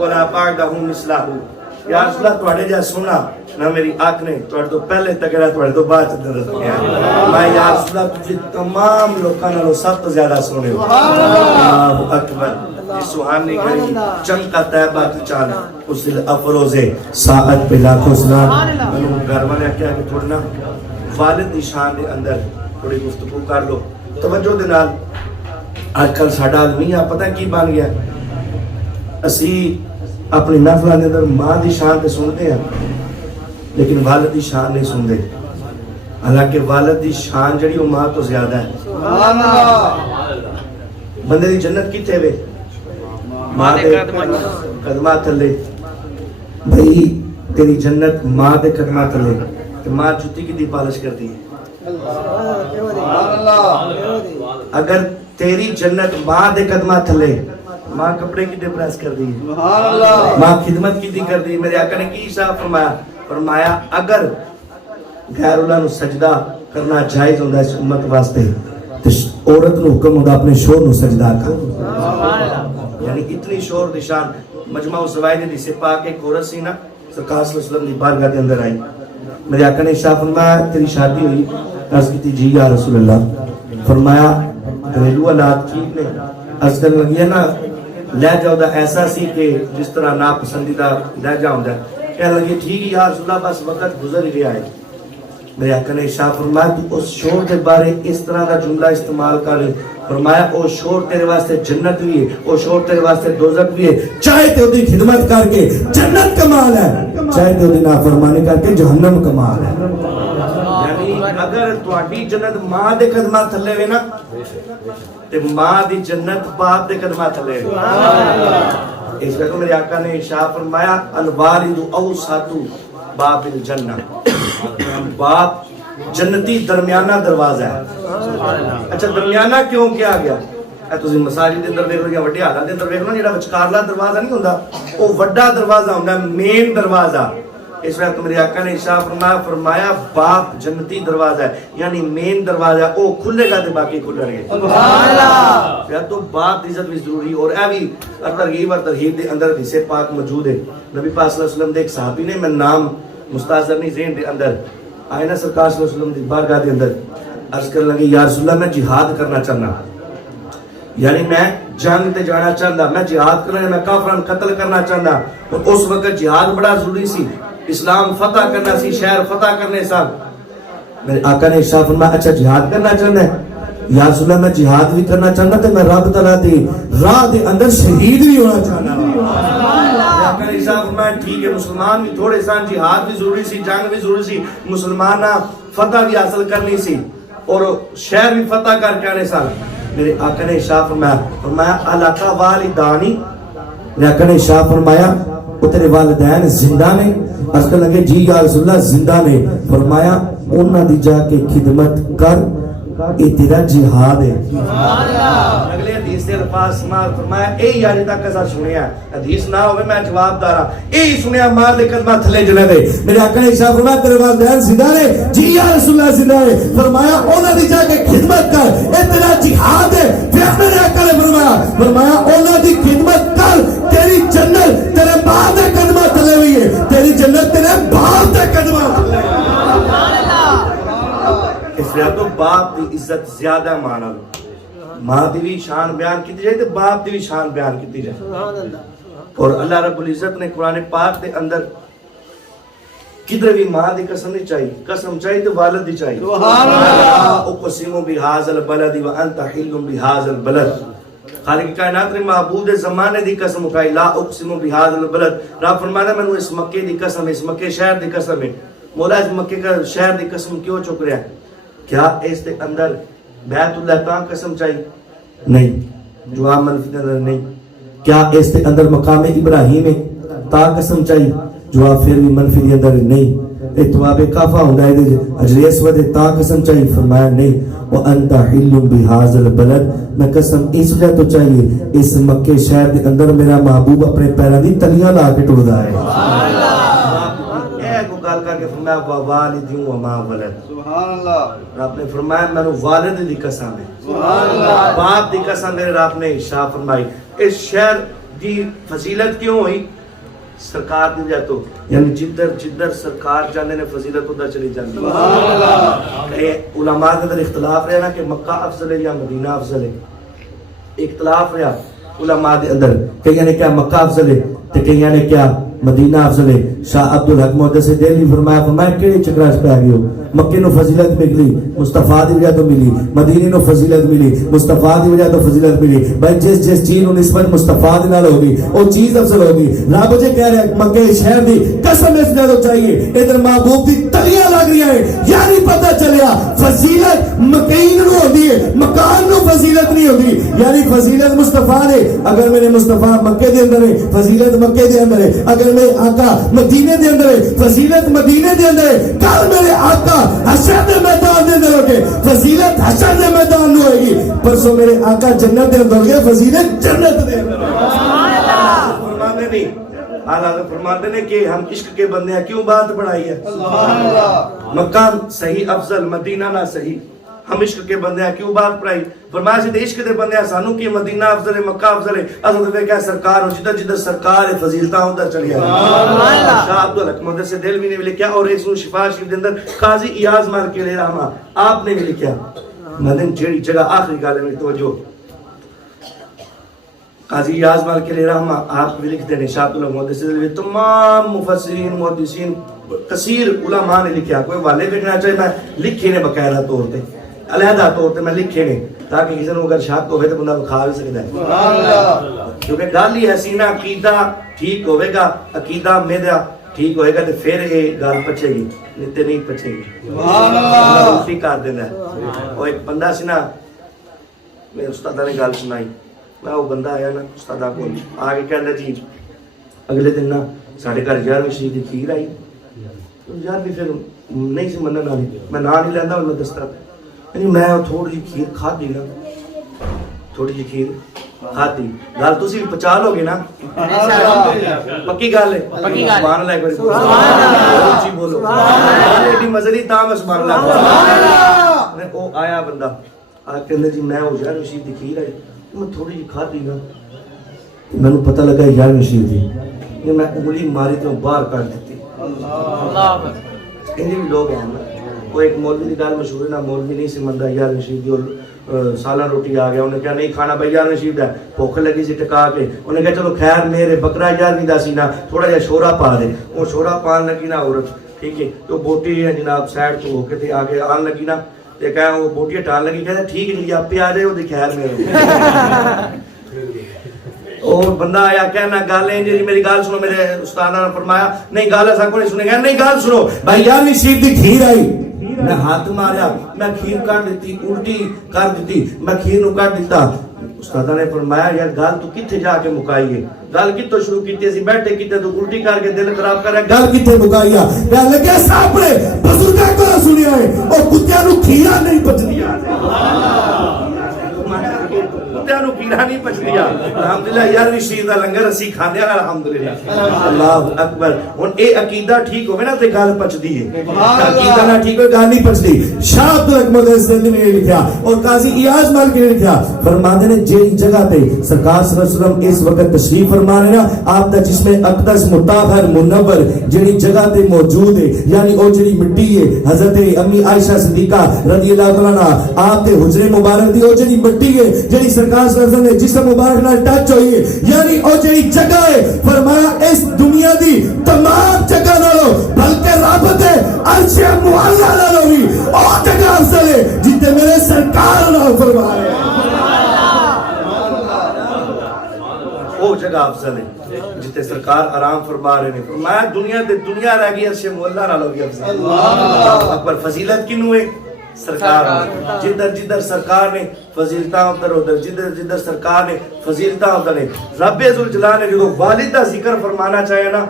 ولا بعدہ مثلہ. یا رسول اللہ تواڈے جا سونا نہ میری آنکھ نے تواڈے تو پہلے تکڑا تواڈے تو بعد نظر آیا. میں یا رسول اللہ تجھے تمام لوکاں نالوں سب تو زیادہ سونے ہو. اللہ اکبر. سبحانی گھڑی چمکا طیبہ کی چال اس دل افروز ساعت پہ لاکھوں سلام. میں گھر والے کیا کہ تھوڑا نا والد دی شان دے اندر تھوڑی گفتگو کر لو توجہ دے نال. آج کل ساڈا آدمی پتہ کی بن گیا اسی اپنی نفلہ دے اندر ماں دی شان تے سنتے ہیں لیکن والد دی شان نہیں سنتے. حالانکہ والد دی شان جڑی وہ ماں تو زیادہ ہے. بندے دی جنت کیتے وے ماں دے قدمہ تھلے. بھئی تیری جنت ماں دے قدمہ تھلے کہ ماں جتی کی دی پالش کرتی ہے. اگر تیری جنت ماں دے قدمہ تھلے ماں کپڑے کی پریس کر دی ماں خدمت کی دی کر دی. میرے آقا نے کی صاحب فرمایا اگر غیر اللہ نو سجدہ کرنا جائز ہوتا ہے اس امت واسطے تو عورت نو حکم ہوتا اپنے شور نو سجدہ کر. یعنی اتنی شور نشان مجمع الزوائد دی سے پاک ایک عورت سی نا سرکار صلی اللہ علیہ وسلم دی بارگاہ دے اندر آئی. میرے آقا نے شاہ فرمایا تیری شادی ہوئی. عرض کی تھی جی یا رسول اللہ. فرمایا گھریلو حالات ٹھیک نے. عرض کرنے لگی ہے نا لہجہ ہوتا ایسا سی کہ جس طرح ناپسندیدہ لہجہ ہوتا ہے. کہنے لگی ٹھیک یا رسول اللہ بس وقت گزر گیا ہے. میرے آقا نے ارشاد فرمایا تو اس شور کے بارے اس طرح کا جملہ استعمال کر. فرمایا او شور تیرے واسطے جنت بھی ہے او شور تیرے واسطے دوزخ بھی ہے. چاہے تو دی خدمت کر کے جنت کمال ہے چاہے تو دی نافرمانی کر کے جہنم کمال ہے. یعنی اگر تواڈی جنت ماں دے قدمہ تھلے وے نا تے ماں دی جنت باپ دے قدمہ تھلے وے. اس وقت میرے آقا نے ارشاد فرمایا الوالد اوسط باب الجنہ. باپ جنتی درمیانہ دروازہ ہے. اچھا درمیانہ کیوں کیا گیا؟ تسی مساجد دے اندر دیکھ لو یا وڈے حالاں دے اندر دیکھ لو جڑا وچکارلا دروازہ نہیں ہوندا او وڈا دروازہ ہوندا مین دروازہ. اس وقت میرے آقا نے ارشاد فرمایا باپ جنتی دروازہ ہے یعنی مین دروازہ او کھلے گا تے باقی کھلن گے. سبحان اللہ. پھر تو باپ دی عزت بھی ضروری اور اے بھی ترغیب اور ترہیب دے اندر حدیث پاک موجود ہے. نبی پاک صلی اللہ علیہ وسلم دے ایک صحابی نے میں نام مستحضر نہیں ذہن دے اندر آئے نا سرکار صلی اللہ علیہ وسلم دی بارگاہ دے اندر عرض کرنے لگے یا رسول اللہ میں جہاد کرنا چاہنا, یعنی میں جنگ تے جانا چاہتا, میں جہاد کرنا, میں کافران قتل کرنا چاہتا. اور اس وقت جہاد بڑا ضروری سی, اسلام فتح کرنا سی, شہر فتح کرنے سا. میرے آقا نے ارشاد فرمایا اچھا جہاد کرنا چاہتا ہے یا رسول اللہ میں جہاد بھی کرنا چاہتا تے میں رب تعالیٰ دی راہ دے اندر شہید بھی ہونا چاہتا. آقا نے ارشاد فرمایا ٹھیک ہے, مسلمان بھی تھوڑے سان, جہاد بھی ضروری سی, جنگ بھی ضروری سی, مسلمان فتح بھی حاصل کرنی سی اور شہر بھی فتح کر کے آنے سال. میرے آقا نے ارشاد فرمایا علاقہ والدانی, میرے آقا نے ارشاد فرمایا وہ تیرے والدین زندہ نے؟ عرض کرنے لگے جی یا رسول اللہ زندہ نے. فرمایا انہاں دی جا کے خدمت کر, یہ تیرا جہاد ہے. اگلے حدیث دے الفاظ سماعت فرمایا اے یاری تک کسا سنیا, حدیث نہ ہوئے میں جواب دارا, اے سنیا مار دے قدمہ تھلے جلے دے. میرے آقا نے ارشاد فرمایا تیرے والدین زندہ نے؟ جی یا رسول اللہ زندہ ہے. فرمایا انہاں دی جا کے خدمت کر, اے تیرا جہاد ہے. پھر میرے آقا نے فرمایا انہاں دی خدمت کر, تیری جنت تیرے باپ دے قدمہ تھلے ہوئی ہے, تیری جنت تیرے باپ دے قدمہ تھلے ہوئی ہے. اس لئے تو باپ دی عزت زیادہ مانا لو, ماں دی بھی شان بیان کی جائے تو باپ دی بھی شان بیان کی جائے. اور اللہ رب العزت نے قرآن پاک دے اندر کدھر بھی ماں دی قسم نہیں چاہیے, قسم چاہیے تو والد دی چاہیے. اقسم بہذا البلد وانت حل بہذا البلد. خالق کائنات نے معبود زمانے دی قسم اٹھائی, لا اقسم بہذا البلد. رب فرمانا میں نے اس مکے دی قسم, اس مکے شہر دی قسم ہے. مولا اس مکے کا شہر دی قسم کیوں چک رہا ہے؟ کیا اس دے اندر بیت اللہ تاں قسم چاہیے؟ نہیں. جواب منفی اندر نہیں. کیا اس دے اندر مقام ابراہیم ہے تاں قسم چاہیے؟ جواب پھر بھی منفی دے اندر نہیں. اتواب کافہ ہوں گائے دے اجر اسود تاں قسم چاہیے؟ فرمایا نہیں. وَأَنْتَ حِلٌّ بِهَذَا الْبَلَدِ, میں قسم اس وجہ تو چاہیے اس مکے شہر دے اندر میرا محبوب اپنے پیروں دی تلیاں لا کے ٹردا ہے. کر کے فرمایا والدی وما ولد. سبحان اللہ. رب نے فرمایا میں نے والد دی قسم ہے, سبحان اللہ, باپ دی قسم میرے رب نے ارشاد فرمائی. اس شہر دی فضیلت کیوں ہوئی؟ سرکار دی وجہ تو, یعنی جدھر سرکار جاندے نے فضیلت ادھر چلی جاندی. سبحان اللہ. علماء کے اندر اختلاف رہا نا کہ مکہ افضل ہے یا مدینہ افضل ہے, اختلاف رہا علماء دے اندر. کہیں نے کیا مکہ افضل ہے تے کہیں نے کیا مدینہ افضل ہے. شاہ عبدالحق محدث دہلوی فرمایا کیڑے چکراس پہ آ گئے ہو؟ مکے نو فضیلت ملی مصطفیٰ دی وجہ تو ملی, مدینے نو فضیلت ملی مصطفیٰ دی وجہ تو فضیلت ملی. بھائی جس چیز نو نسبت مصطفیٰ دے نال ہوگی وہ چیز افضل ہوگی. رب جے کہہ رہے مکے شہر دی قسم اس نے تو چاہیے, ادھر محبوب دی تلیاں لگ رہی ہیں, یعنی پتہ چلیا فضیلت مکین نو ہوندی ہے, مکان نو فضیلت نہیں ہوندی. یعنی فضیلت مصطفیٰ نے, اگر میرے مصطفیٰ مکے دے اندر ہے فضیلت مکے دے اندر ہے, اگر میرے آقا مدینے دے اندر ہے فضیلت مدینے دے اندر ہے. کل میرے آقا حشر دے میدان دے اندر ہوگے فضیلت حشر دے میدان نو ہوئے گی. پرسوں میرے آقا جنت دے اندر ہوگے فضیلت جنت دے اندر. فرماتے نہیں, حالات فرماتے ہیں کہ ہم عشق کے بندے ہیں, کیوں بات بڑھائی ہے؟ مکان صحیح افضل, مدینہ نہ صحیح. ہم عشق کے بندے ہیں, کیوں بات پڑھائی؟ فرمایا سے عشق دے بندے ہیں, سانو کی مدینہ افضل ہے مکہ افضل ہے. اصل تو کیا سرکار ہو, جدھر جدھر سرکار ہے فضیلتاں ادھر چلی آئی. شاہ عبدالحق محدث دہلوی نے بھی لکھا, اور اس نو شفا شریف دے اندر قاضی ایاز مال کے لے رحمہ آپ نے بھی لکھا. مدن جیڑی جگہ آخری گالے میں توجہ, قاضی ایاز مال کے لے رحمہ آپ بھی لکھتے ہیں. شاہ عبدالحق محدث دہلوی تمام مفسرین محدثین کثیر علماء نے لکھا. کوئی والے لکھنا چاہے میں لکھے نے بقاعدہ طور پہ علیحدہ طور پہ میں لکھے نے, تاکہ کسی نے اگر شک ہوئے تو بندہ بکھا بھی سکتا ہے. کیونکہ گل ہی ایسی نا, عقیدہ ٹھیک ہوئے گا, عقیدہ میرا ٹھیک ہوئے گا تو پھر یہ گل پچے گی, نہیں نہیں پچے گی. الفی کر دینا ہے. وہ ایک بندہ سی نا, میرے استادہ نے گل سنائی, میں وہ بندہ آیا نا استادہ کو آگے کہنا جی اگلے دن نا ساڑھے گھر 11ویں شریف کی کھیر آئی. یار بھی پھر نہیں سی منن والی, میں نہ نہیں لینا میں دستا, یعنی میں تھوڑی جی کھیر کھادی نا, تھوڑی جی کھیر کھادی. گل تسی بھی پچا لو گے نا, پکی گل ہے. سبحان اللہ, ایک بار اونچی بولو ایڈی مزری تاں میں سبحان اللہ. وہ آیا بندہ آ کہندے جی میں ہو یار رشید دی کھیر آئی, میں تھوڑی جی کھادی نا, مینوں پتہ لگا یار رشید دی, میں انگلی ماری تو باہر کر دیتی. انہیں بھی لوگ ہیں نا, وہ ایک مولوی کی گل مشہور ہے نا, مولوی نہیں سی مندا یار نشید دی سالہ روٹی آ گیا, انہیں کہا نہیں کھانا بھائی یار نشید ہے, بھوک لگی سی ٹکا کے, انہیں کہا چلو خیر میرے بکرا یار نہیں دا سی نا تھوڑا جہا شورا پا دے, وہ شورا پان لگی نا عورت, ٹھیک ہے, تو بوٹی ہے جناب سائڈ تو ہو کے تھے آگے آن لگی نا, تے کہا وہ بوٹی ہٹان لگی, کہتے ٹھیک ہے جی آپ پہ آ جائے وہ خیر میرے اور بندہ آیا کہنا گل ہے جی میری گل سنو, میرے استاد نے فرمایا نہیں گل ایسا کوئی سنے گا, نہیں گل سنو بھائی یار نشید دی کھیر آئی, میں ہاتھ ماریا, میں کھیر کٹ دیتی, الٹی کر دیتی, میں کھیر نو کٹ دیتا. استاد نے فرمایا یار گل تو کتنے جا کے مکائی ہے, گل کتوں شروع کی اسی بیٹھے کتنے تو الٹی کر کے دل خراب کر رہا, گل کتنے مکائی ہے, کہنے لگے سامنے بزرگاں کو سنیا ہے اور کتیاں نو کھیرا نہیں پچدیاں, کتیاں نو کھیرا نہیں پچدیاں. الحمدللہ یار نشید دا لنگر اسی کھانے ہیں الحمدللہ, اللہ اکبر. ہن اے عقیدہ ٹھیک ہوے نا تے گل پچدی ہے, عقیدہ نہ ٹھیک ہوے گل نہیں پچدی. شاہ عبد الحق زندگی نے لکھیا اور قاضی ایاز مالک نے لکھیا, فرماتے نے جی جگہ تے سرکار صلی اللہ علیہ وسلم اس وقت تشریف فرما رہے نا, آپ دا جسم اقدس مطہر منور جڑی جگہ تے موجود ہے, یعنی او جڑی مٹی ہے حضرت امی عائشہ صدیقہ رضی اللہ تعالی عنہا آپ دے حجرے مبارک دی او جڑی مٹی ہے جڑی سرکار صلی اللہ علیہ وسلم نے جسم مبارک نال ٹچ ہوئی ہے, یعنی او جڑی جگہ ہے فرمایا اس دنیا دی تمام جگہ نالوں بلکہ رب دے عرش معلی نالوں بھی او جگہ افضل ہے جتے میرے سرکار نال فرمایا, وہ جگہ افضل ہے جتے سرکار آرام فرما رہے ہیں. فرمایا دنیا تے دنیا رہ گئی عرش معلی نالوں بھی افضل. اللہ اکبر. فضیلت کنوں ہے سرکار نے, جدھر جدھر سرکار نے فضیلتاں ادھر ادھر, جدھر جدھر سرکار نے فضیلتاں ادھر نے. رب ذوالجلال نے جو والد دا ذکر فرمانا چاہے نا,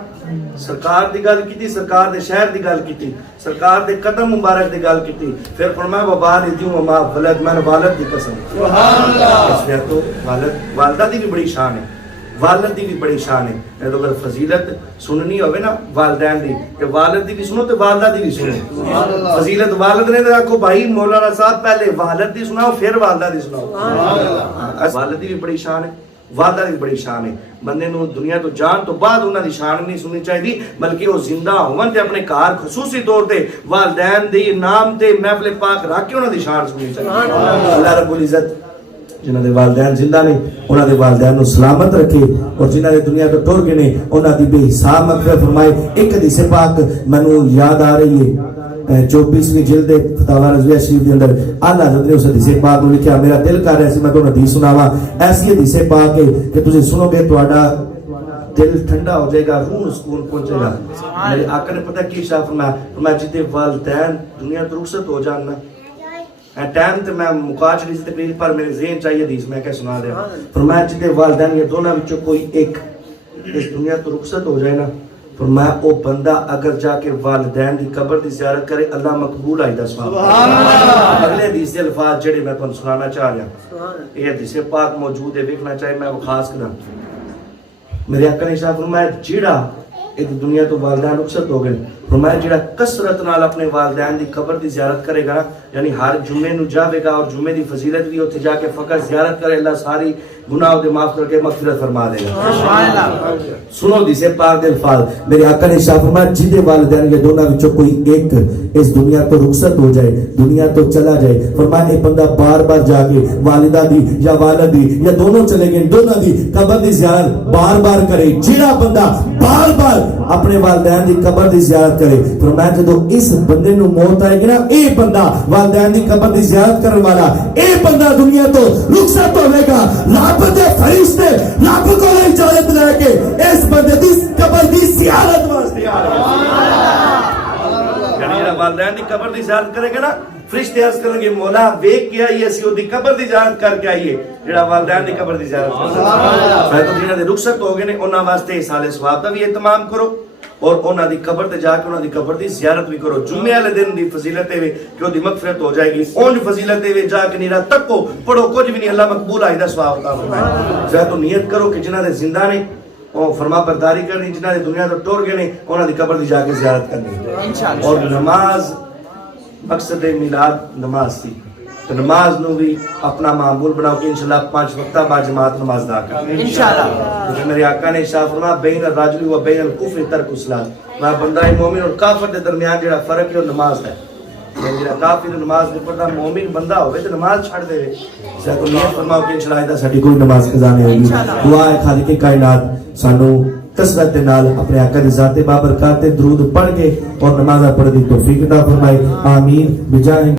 سرکار دی گل کیتی, سرکار دے شہر دی گل کیتی, سرکار دے قدم مبارک دی گل کیتی, پھر فرمایا ووالدی وما ولد, میں والد دی قسم. سبحان اللہ. اس لیے تو والد والدہ دی بھی بڑی شان ہے, والد دی بھی بڑی شان ہے. تو اگر فضیلت سننی ہوئے نا والدین دی, کہ والد دی بھی سنو تو والدہ دی بھی سنو. فضیلت والد نے تو آکھو بھائی مولانا صاحب پہلے والد دی سناؤ پھر والدہ دی سناؤ. والد دی بھی بڑی شان ہے, والدہ دی بڑی شان ہے. بندے نو دنیا تو جان تو بعد انہاں دی شان نہیں سننی چاہیے, بلکہ وہ زندہ ہون تے اپنے گھر خصوصی طور تے والدین دی نام تے محفل پاک رکھ کے انہاں دی شان سننی چاہیے. اللہ رب العزت جنہاں دے والدین زندہ نے انہاں دے والدین نو سلامت رکھے, اور جنہاں دے دنیا تو ٹر گئے نے انہاں دی بے حساب مغفرت فرمائے. ایک حدیث پاک مینوں یاد آ رہی ہے 24ویں جلد فتاوی رضویہ شریف دے اندر اعلی حضرت نے اس حدیث پاک نو لکھیا. میرا دل کر رہا سی میں تانوں حدیث سناواں, ایسی حدیث پاک ہے کہ تسی سنو گے تہاڈا دل ٹھنڈا ہو جائے گا, روح سکون پہنچے گا. میرے آقا نے پتہ کی ارشاد فرمایا, فرمایا جتے والدین دنیا تو رخصت ہو جان نا, ٹائم تے میں مکا چلی سی تقریر پر میرے ذہن چاہیے حدیث میں کیا سنا دیا. فرمایا جتے والدین یہ دونوں وچوں کوئی ایک اس دنیا تو رخصت ہو جائے نا, فرمایا او بندہ اگر جا کے والدین دی قبر دی زیارت کرے اللہ مقبول آئی دا ثواب. اگلے حدیث دے الفاظ جڑے میں تانوں سنانا چاہ رہا, یہ حدیث پاک موجود ہے, دیکھنا چاہے میں وہ خاص کرا. میرے آقا نے شاہ فرمایا جیڑا ایک دنیا تو والدین رخصت ہو گئے, فرمایا جیڑا کثرت نال اپنے والدین دی قبر دی زیارت کرے گا, یعنی ہر جمعے نو جاوے گا اور جمعے دی فضیلت بھی اوتھے جا کے فقط زیارت کرے, اللہ ساری گناہ دے معاف کر کے مغفرت فرما دے گا. سبحان اللہ. سنو دیسے پاک دے الفاظ, میرے آقا نے شاہ فرمایا جدے والدین یہ دونوں وچوں کوئی ایک اس دنیا تو رخصت ہو جائے, دنیا تو چلا جائے, فرمایا اے بندہ بار بار جا کے والدہ دی یا والد دی یا دونوں چلے گئے دونوں دی قبر دی زیارت بار بار کرے. جڑا بندہ بار بار اپنے والدین دی قبر دی زیارت کرے, فرمایا جدو اس بندے نو موت آئے گی نا, اے بندہ والدین دی قبر دی زیارت کرنے والا, اے بندہ دنیا تو رخصت ہوے گا, رب دے فرشتے رب کو اجازت لے کے اس بندے دی قبر دی زیارت واسطے آ رہے ہیں. یعنی والدین دی قبر دی زیارت کرے گا نا, فرشتے عرض کریں گے مولا ویکھ کے آئیے اسی دی قبر دی زیارت کر کے آئیے, جڑا والدین دی قبر دی زیارت کرے. تو جنہاں دے رخصت ہو گئے نے انہاں واسطے سال ثواب دا بھی اہتمام کرو, اور انہاں دی قبر تے جا کے انہاں دی قبر دی زیارت بھی کرو. جمعے والے دن دی فضیلت ہے کہ دی مغفرت ہو جائے گی, اونج فضیلت ہے جا کے نیرا تکو پڑھو کچھ بھی نہیں, اللہ مقبول آئی دا ثواب عطا فرمائے. ذرا تو نیت کرو کہ جنہاں دے زندہ نے اور فرما برداری کرنی, جنہاں دے دنیا تو ٹر گئے نے انہاں دی قبر دی جا کے زیارت کرنی. اور نماز مقصد میلاد نماز تھی, تو نماز نو بھی اپنا معمول بناؤ کہ انشاءاللہ 5 وقتہ با جماعت نماز دا کر انشاءاللہ. کیونکہ میرے آقا نے ارشاد فرمایا بین الرجل و بین الکفر ترک الصلاۃ, میں بندہ مومن اور کافر دے درمیان جڑا فرق ہے وہ نماز ہے. ਜਿਹੜਾ ਕਾਫਿਰ ਨਮਾਜ਼ ਨਹੀਂ ਪੜਦਾ ਮੂਮਿਨ ਬੰਦਾ ਹੋਵੇ ਤੇ ਨਮਾਜ਼ ਛੱਡ ਦੇਵੇ ਸਾ ਕੋ ਨੀਅਤ ਫਰਮਾਓ ਕਿ ਇੰਸ਼ਾਅੱਲਾਹ ਇਹਦਾ ਸਾਡੀ ਕੋਈ ਨਮਾਜ਼ ਕਜ਼ਾ ਨਹੀਂ ਹੋਗੀ ਦੁਆ ਹੈ ਖਾਲਿਕ ਕਾਇਨਾਤ ਸਾਨੂੰ کثرت دے نال اپنے آقا دی ذات بابرکات تے درود پڑھ کے اور نمازاں پڑھنے دی توفیق عطا فرمائے آمین بجاہ